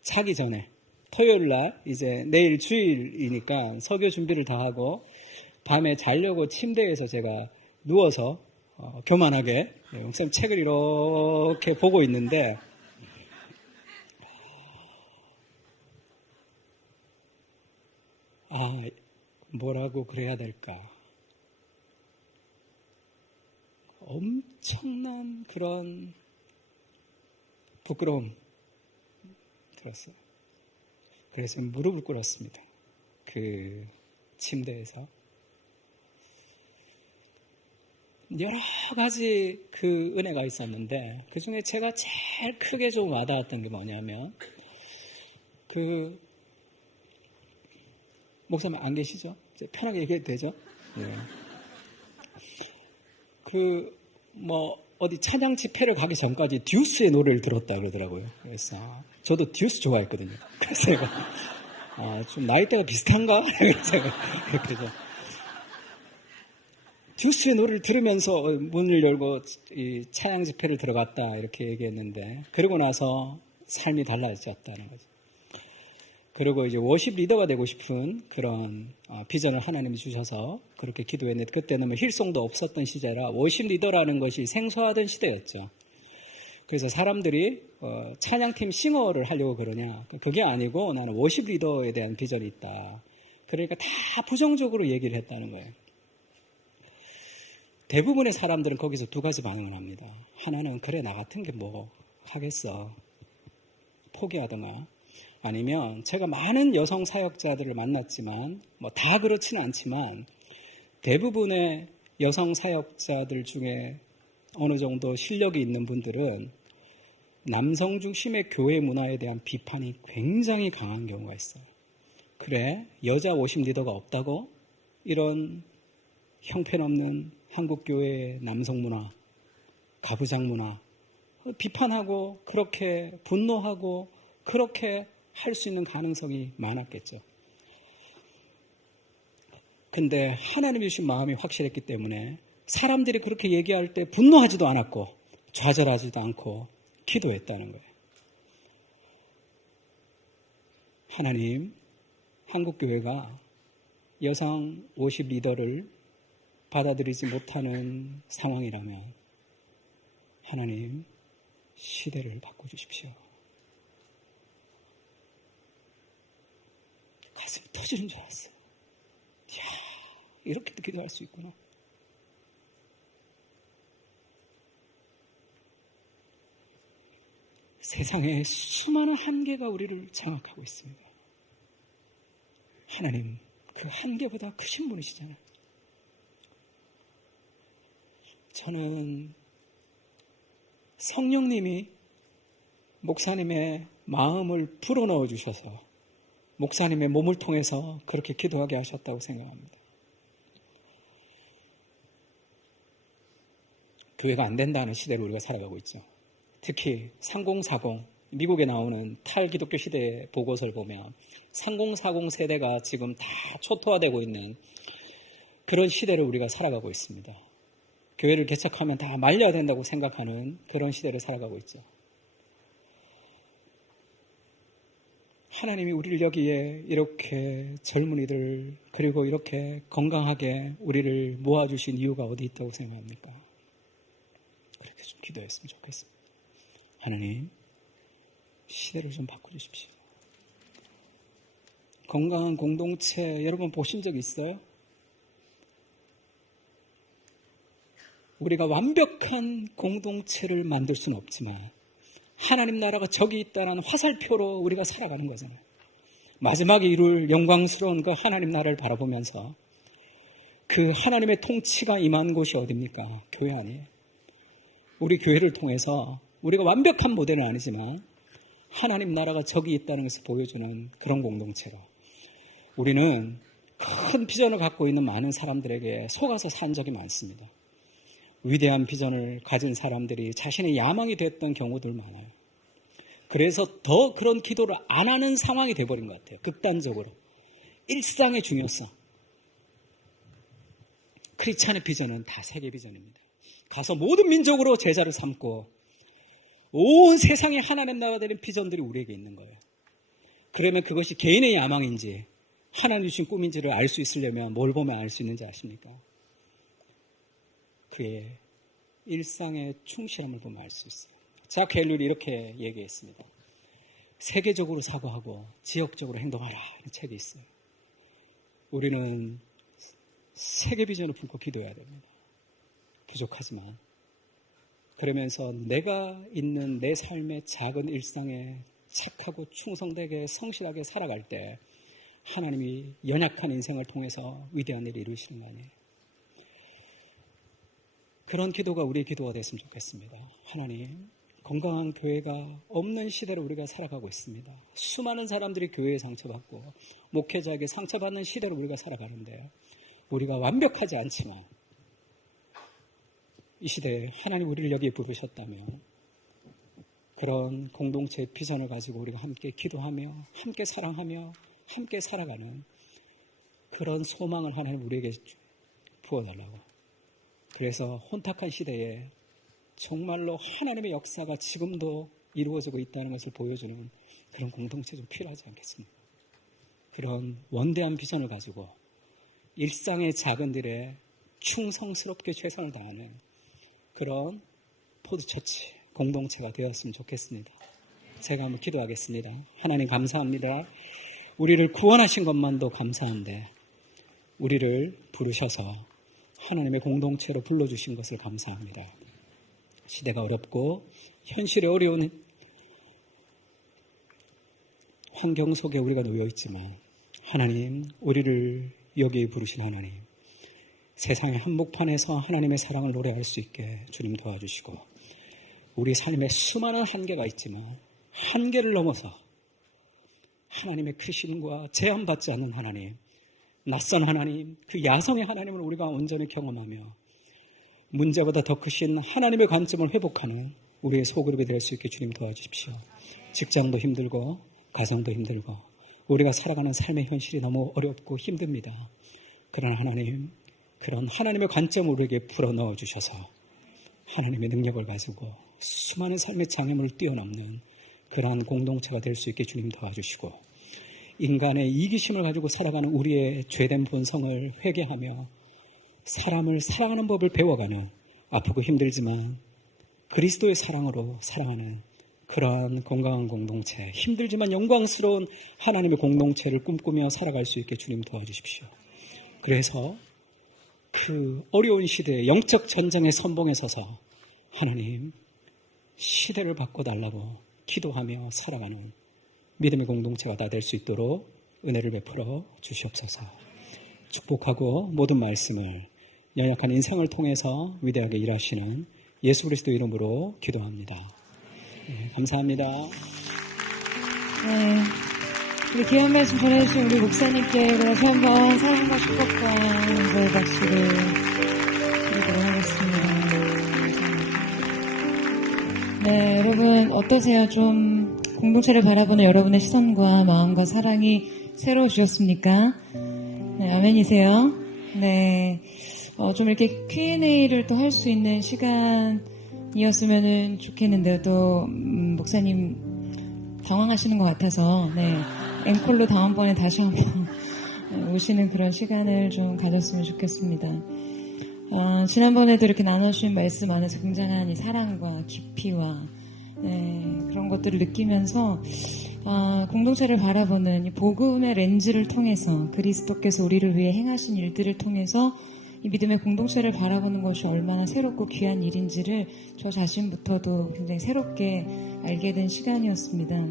자기 전에 토요일 날 이제 내일 주일이니까 설교 준비를 다 하고 밤에 자려고 침대에서 제가 누워서 교만하게 목사님 책을 이렇게 보고 있는데 뭐라고 그래야 될까? 엄청난 그런 부끄러움 들었어요. 그래서 무릎을 꿇었습니다. 그 침대에서. 여러 가지 그 은혜가 있었는데 그 중에 제가 제일 크게 좀 와닿았던 게 뭐냐면 목사님 안 계시죠? 이제 편하게 얘기해도 되죠? 네. 어디 찬양 집회를 가기 전까지 듀스의 노래를 들었다 그러더라고요. 그래서 저도 듀스 좋아했거든요. 그래서 제가 좀 나이대가 비슷한가? 그래서 이렇게 듀스의 노래를 들으면서 문을 열고 이 찬양 집회를 들어갔다 이렇게 얘기했는데 그러고 나서 삶이 달라졌다는 거죠. 그리고 이제 워십 리더가 되고 싶은 그런 비전을 하나님이 주셔서 그렇게 기도했는데 그때는 뭐 힐송도 없었던 시대라 워십 리더라는 것이 생소하던 시대였죠. 그래서 사람들이 찬양팀 싱어를 하려고 그러냐? 그게 아니고 나는 워십 리더에 대한 비전이 있다. 그러니까 다 부정적으로 얘기를 했다는 거예요. 대부분의 사람들은 거기서 두 가지 반응을 합니다. 하나는 그래 나 같은 게 뭐 하겠어. 포기하거나 아니면 제가 많은 여성 사역자들을 만났지만 다 그렇지는 않지만 대부분의 여성 사역자들 중에 어느 정도 실력이 있는 분들은 남성 중심의 교회 문화에 대한 비판이 굉장히 강한 경우가 있어요. 그래, 여자 워십 리더가 없다고? 이런 형편없는 한국교회의 남성 문화, 가부장 문화 비판하고 그렇게 분노하고 그렇게 할 수 있는 가능성이 많았겠죠. 근데 하나님이 주신 마음이 확실했기 때문에 사람들이 그렇게 얘기할 때 분노하지도 않았고 좌절하지도 않고 기도했다는 거예요. 하나님, 한국교회가 여성 워십 리더를 받아들이지 못하는 상황이라면 하나님, 시대를 바꿔주십시오. 가슴이 터지는 줄 알았어요. 이야, 이렇게도 기도할 수 있구나. 세상에 수많은 한계가 우리를 장악하고 있습니다. 하나님, 그 한계보다 크신 분이시잖아요. 저는 성령님이 목사님의 마음을 불어넣어 주셔서 목사님의 몸을 통해서 그렇게 기도하게 하셨다고 생각합니다. 교회가 안 된다는 시대를 우리가 살아가고 있죠. 특히 3040, 미국에 나오는 탈기독교 시대 보고서를 보면 3040 세대가 지금 다 초토화되고 있는 그런 시대를 우리가 살아가고 있습니다. 교회를 개척하면 다 말려야 된다고 생각하는 그런 시대를 살아가고 있죠. 하나님이 우리를 여기에 이렇게 젊은이들 그리고 이렇게 건강하게 우리를 모아주신 이유가 어디 있다고 생각합니까? 그렇게 좀 기도했으면 좋겠습니다. 하나님, 시대를 좀 바꿔주십시오. 건강한 공동체 여러분 보신 적 있어요? 우리가 완벽한 공동체를 만들 수는 없지만 하나님 나라가 저기 있다는 화살표로 우리가 살아가는 거잖아요. 마지막에 이룰 영광스러운 그 하나님 나라를 바라보면서 그 하나님의 통치가 임한 곳이 어디입니까? 교회 아니에요. 우리 교회를 통해서 우리가 완벽한 모델은 아니지만 하나님 나라가 저기 있다는 것을 보여주는 그런 공동체로 우리는 큰 비전을 갖고 있는 많은 사람들에게 속아서 산 적이 많습니다. 위대한 비전을 가진 사람들이 자신의 야망이 됐던 경우들 많아요. 그래서 더 그런 기도를 안 하는 상황이 돼버린 것 같아요. 극단적으로. 일상의 중요성. 크리스찬의 비전은 다 세계 비전입니다. 가서 모든 민족으로 제자를 삼고 온 세상에 하나님 나라가 되는 비전들이 우리에게 있는 거예요. 그러면 그것이 개인의 야망인지 하나님 주신 꿈인지를 알 수 있으려면 뭘 보면 알 수 있는지 아십니까? 그의 일상의 충실함을 보면 알 수 있어요. 자크 헬률이 이렇게 얘기했습니다. 세계적으로 사고하고 지역적으로 행동하라 하는 책이 있어요. 우리는 세계 비전을 품고 기도해야 됩니다. 부족하지만 그러면서 내가 있는 내 삶의 작은 일상에 착하고 충성되게 성실하게 살아갈 때 하나님이 연약한 인생을 통해서 위대한 일을 이루시는 거 아니에요. 그런 기도가 우리의 기도가 됐으면 좋겠습니다. 하나님, 건강한 교회가 없는 시대를 우리가 살아가고 있습니다. 수많은 사람들이 교회에 상처받고 목회자에게 상처받는 시대를 우리가 살아가는데 우리가 완벽하지 않지만 이 시대에 하나님 우리를 여기에 부르셨다면 그런 공동체의 비전을 가지고 우리가 함께 기도하며 함께 사랑하며 함께 살아가는 그런 소망을 하나님 우리에게 부어달라고. 그래서 혼탁한 시대에 정말로 하나님의 역사가 지금도 이루어지고 있다는 것을 보여주는 그런 공동체 좀 필요하지 않겠습니까? 그런 원대한 비전을 가지고 일상의 작은 일에 충성스럽게 최선을 다하는 그런 포드처치 공동체가 되었으면 좋겠습니다. 제가 한번 기도하겠습니다. 하나님 감사합니다. 우리를 구원하신 것만도 감사한데 우리를 부르셔서 하나님의 공동체로 불러주신 것을 감사합니다. 시대가 어렵고 현실이 어려운 환경 속에 우리가 놓여 있지만 하나님, 우리를 여기에 부르신 하나님, 세상의 한복판에서 하나님의 사랑을 노래할 수 있게 주님 도와주시고, 우리 삶에 수많은 한계가 있지만 한계를 넘어서 하나님의 크심과 제한받지 않는 하나님, 낯선 하나님, 그 야성의 하나님을 우리가 온전히 경험하며 문제보다 더 크신 하나님의 관점을 회복하는 우리의 소그룹이 될 수 있게 주님 도와주십시오. 직장도 힘들고 가정도 힘들고 우리가 살아가는 삶의 현실이 너무 어렵고 힘듭니다. 그러나 하나님, 그런 하나님의 관점을 우리에게 불어넣어 주셔서 하나님의 능력을 가지고 수많은 삶의 장애물을 뛰어넘는 그러한 공동체가 될 수 있게 주님 도와주시고, 인간의 이기심을 가지고 살아가는 우리의 죄된 본성을 회개하며 사람을 사랑하는 법을 배워가는, 아프고 힘들지만 그리스도의 사랑으로 사랑하는 그러한 건강한 공동체, 힘들지만 영광스러운 하나님의 공동체를 꿈꾸며 살아갈 수 있게 주님 도와주십시오. 그래서 그 어려운 시대에 영적 전쟁의 선봉에 서서 하나님, 시대를 바꿔달라고 기도하며 살아가는 믿음의 공동체가 다 될 수 있도록 은혜를 베풀어 주시옵소서. 축복하고 모든 말씀을 연약한 인생을 통해서 위대하게 일하시는 예수 그리스도 이름으로 기도합니다. 네, 감사합니다. 네, 우리 귀한 말씀 전해주신 우리 목사님께 다시 한번 사랑과 축복과 감사의 박수를 드리도록 하겠습니다. 네, 여러분 어떠세요? 좀 공동체를 바라보는 여러분의 시선과 마음과 사랑이 새로우셨습니까? 네, 아멘이세요? 네, 좀 이렇게 Q&A를 또 할 수 있는 시간이었으면 좋겠는데요. 또 목사님 당황하시는 것 같아서 네, 앵콜로 다음번에 다시 한번 오시는 그런 시간을 좀 가졌으면 좋겠습니다. 지난번에도 이렇게 나눠주신 말씀 안에서 굉장한 이 사랑과 깊이와 그런 것들을 느끼면서 공동체를 바라보는 이 복음의 렌즈를 통해서 그리스도께서 우리를 위해 행하신 일들을 통해서 이 믿음의 공동체를 바라보는 것이 얼마나 새롭고 귀한 일인지를 저 자신부터도 굉장히 새롭게 알게 된 시간이었습니다.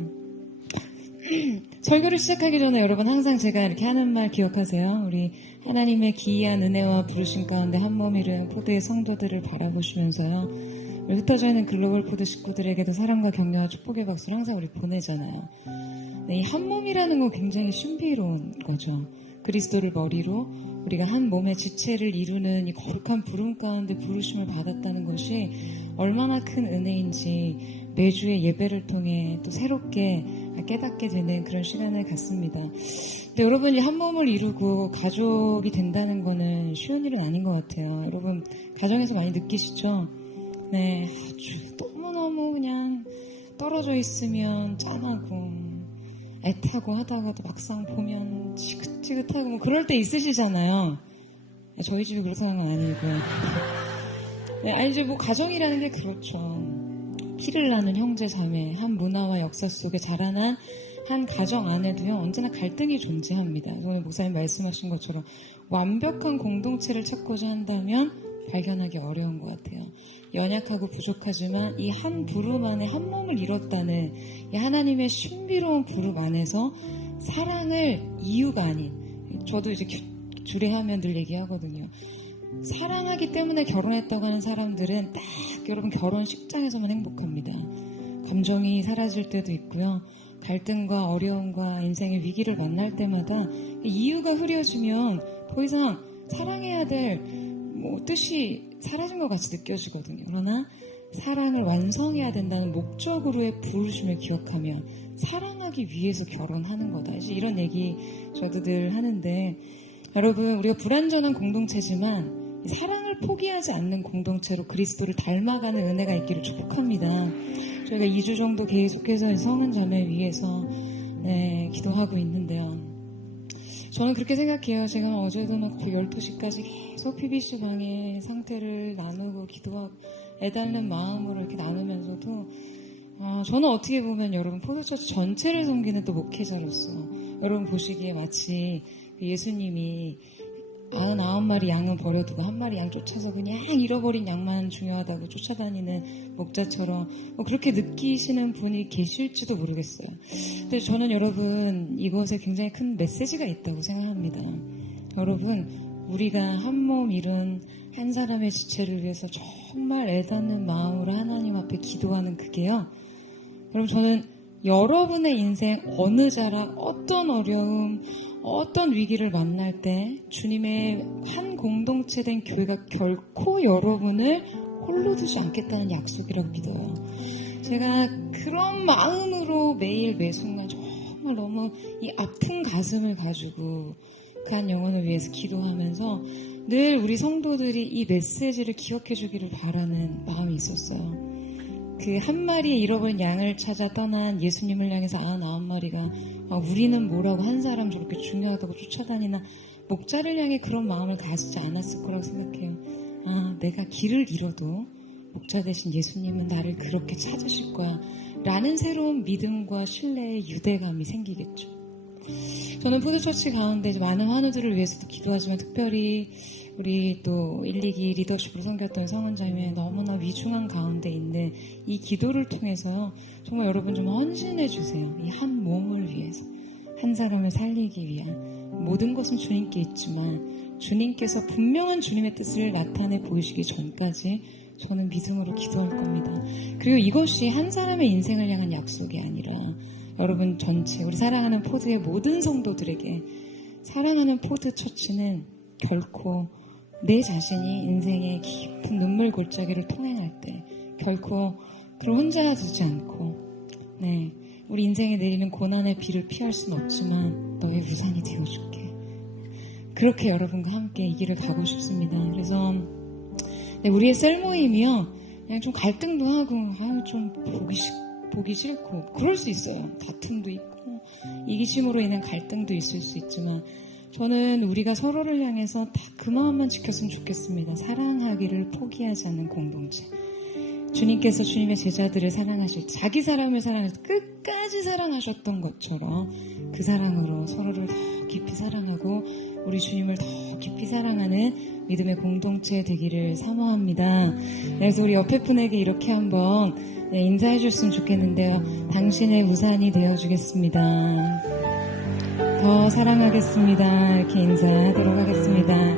설교를 시작하기 전에 여러분 항상 제가 이렇게 하는 말 기억하세요? 우리 하나님의 기이한 은혜와 부르심 가운데 한몸 이룬 포도의 성도들을 바라보시면서요, 우리 흩어져 있는 글로벌 포드 식구들에게도 사랑과 격려와 축복의 박수를 항상 우리 보내잖아요. 네, 이 한몸이라는 건 굉장히 신비로운 거죠. 그리스도를 머리로 우리가 한 몸의 지체를 이루는 이 거룩한 부름 가운데 부르심을 받았다는 것이 얼마나 큰 은혜인지 매주의 예배를 통해 또 새롭게 깨닫게 되는 그런 시간을 갖습니다. 근데 여러분이 한 몸을 이루고 가족이 된다는 거는 쉬운 일은 아닌 것 같아요. 여러분 가정에서 많이 느끼시죠? 네, 아주 너무너무 그냥 떨어져 있으면 짠하고 애타고 하다가도 막상 보면 지긋지긋하고 뭐 그럴 때 있으시잖아요. 저희 집이 그렇다는 건 아니고. 네, 이제 뭐 가정이라는 게 그렇죠. 피를 나는 형제 자매, 한 문화와 역사 속에 자라난 한 가정 안에도요, 언제나 갈등이 존재합니다. 오늘 목사님 말씀하신 것처럼 완벽한 공동체를 찾고자 한다면 발견하기 어려운 것 같아요. 연약하고 부족하지만 이 한 부름 안에 한 몸을 이뤘다는 이 하나님의 신비로운 부름 안에서 사랑을 이유가 아닌, 저도 이제 주례하면 늘 얘기하거든요. 사랑하기 때문에 결혼했다고 하는 사람들은 딱 여러분 결혼식장에서만 행복합니다. 감정이 사라질 때도 있고요. 갈등과 어려움과 인생의 위기를 만날 때마다 이유가 흐려지면 더 이상 사랑해야 될 뜻이 사라진 것 같이 느껴지거든요. 그러나 사랑을 완성해야 된다는 목적으로의 부르심을 기억하며 사랑하기 위해서 결혼하는 거다. 이제 이런 얘기 저도 늘 하는데, 여러분 우리가 불완전한 공동체지만 사랑을 포기하지 않는 공동체로 그리스도를 닮아가는 은혜가 있기를 축복합니다. 저희가 2주 정도 계속해서 성은 자매 위해서 기도하고 있는데요. 저는 그렇게 생각해요. 제가 어제도 막 12시까지 계속 PBC 방의 상태를 나누고 기도하고 애달는 마음으로 이렇게 나누면서도 저는 어떻게 보면 여러분 포도처치 전체를 섬기는 또 목회자로서 여러분 보시기에 마치 예수님이 99마리 양은 버려두고 한 마리 양 쫓아서 그냥 잃어버린 양만 중요하다고 쫓아다니는 목자처럼 그렇게 느끼시는 분이 계실지도 모르겠어요. 근데 저는 여러분 이것에 굉장히 큰 메시지가 있다고 생각합니다. 여러분 우리가 한 몸 이룬 한 사람의 지체를 위해서 정말 애닿는 마음으로 하나님 앞에 기도하는 그게요. 여러분 저는 여러분의 인생 어느 자락, 어떤 어려움, 어떤 위기를 만날 때 주님의 한 공동체 된 교회가 결코 여러분을 홀로 두지 않겠다는 약속이라고 믿어요. 제가 그런 마음으로 매일 매 순간 정말 너무 이 아픈 가슴을 가지고 그 한 영혼을 위해서 기도하면서 늘 우리 성도들이 이 메시지를 기억해 주기를 바라는 마음이 있었어요. 그 한 마리의 잃어버린 양을 찾아 떠난 예수님을 향해서 99마리가 우리는 뭐라고 한 사람 저렇게 중요하다고 쫓아다니나 목자를 향해 그런 마음을 가지지 않았을 거라고 생각해요. 내가 길을 잃어도 목자 대신 예수님은 나를 그렇게 찾으실 거야 라는 새로운 믿음과 신뢰의 유대감이 생기겠죠. 저는 포드처치 가운데 많은 환우들을 위해서도 기도하지만 특별히 우리 또 1,2기 리더십으로 섬겼던 성원자님의 너무나 위중한 가운데 있는 이 기도를 통해서요. 정말 여러분 좀 헌신해 주세요. 이 한 몸을 위해서. 한 사람을 살리기 위한. 모든 것은 주님께 있지만 주님께서 분명한 주님의 뜻을 나타내 보이시기 전까지 저는 믿음으로 기도할 겁니다. 그리고 이것이 한 사람의 인생을 향한 약속이 아니라 여러분 전체 우리 사랑하는 포드의 모든 성도들에게 사랑하는 포드 처치는 결코 내 자신이 인생의 깊은 눈물 골짜기를 통행할 때 결코 그걸 혼자 두지 않고 우리 인생에 내리는 고난의 비를 피할 수는 없지만 너의 우산이 되어줄게. 그렇게 여러분과 함께 이 길을 가고 싶습니다. 그래서 우리의 셀 모임이요 그냥 좀 갈등도 하고 좀 보기 싫고 그럴 수 있어요. 다툼도 있고 이기심으로 인한 갈등도 있을 수 있지만 저는 우리가 서로를 향해서 다 그 마음만 지켰으면 좋겠습니다. 사랑하기를 포기하지 않는 공동체. 주님께서 주님의 제자들을 사랑하실 자기 사람을 사랑해서 끝까지 사랑하셨던 것처럼 그 사랑으로 서로를 더 깊이 사랑하고 우리 주님을 더 깊이 사랑하는 믿음의 공동체 되기를 사모합니다. 그래서 우리 옆에 분에게 이렇게 한번 인사해 줬으면 좋겠는데요. 당신의 우산이 되어주겠습니다. 더 사랑하겠습니다. 이렇게 인사하도록 하겠습니다.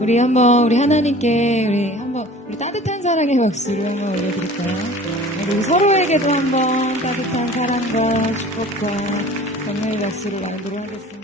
우리 하나님께 우리 따뜻한 사랑의 박수를 한번 올려드릴까요? 그리고 서로에게도 한번 따뜻한 사랑과 축복과 격려의 박수를 나누도록 하겠습니다.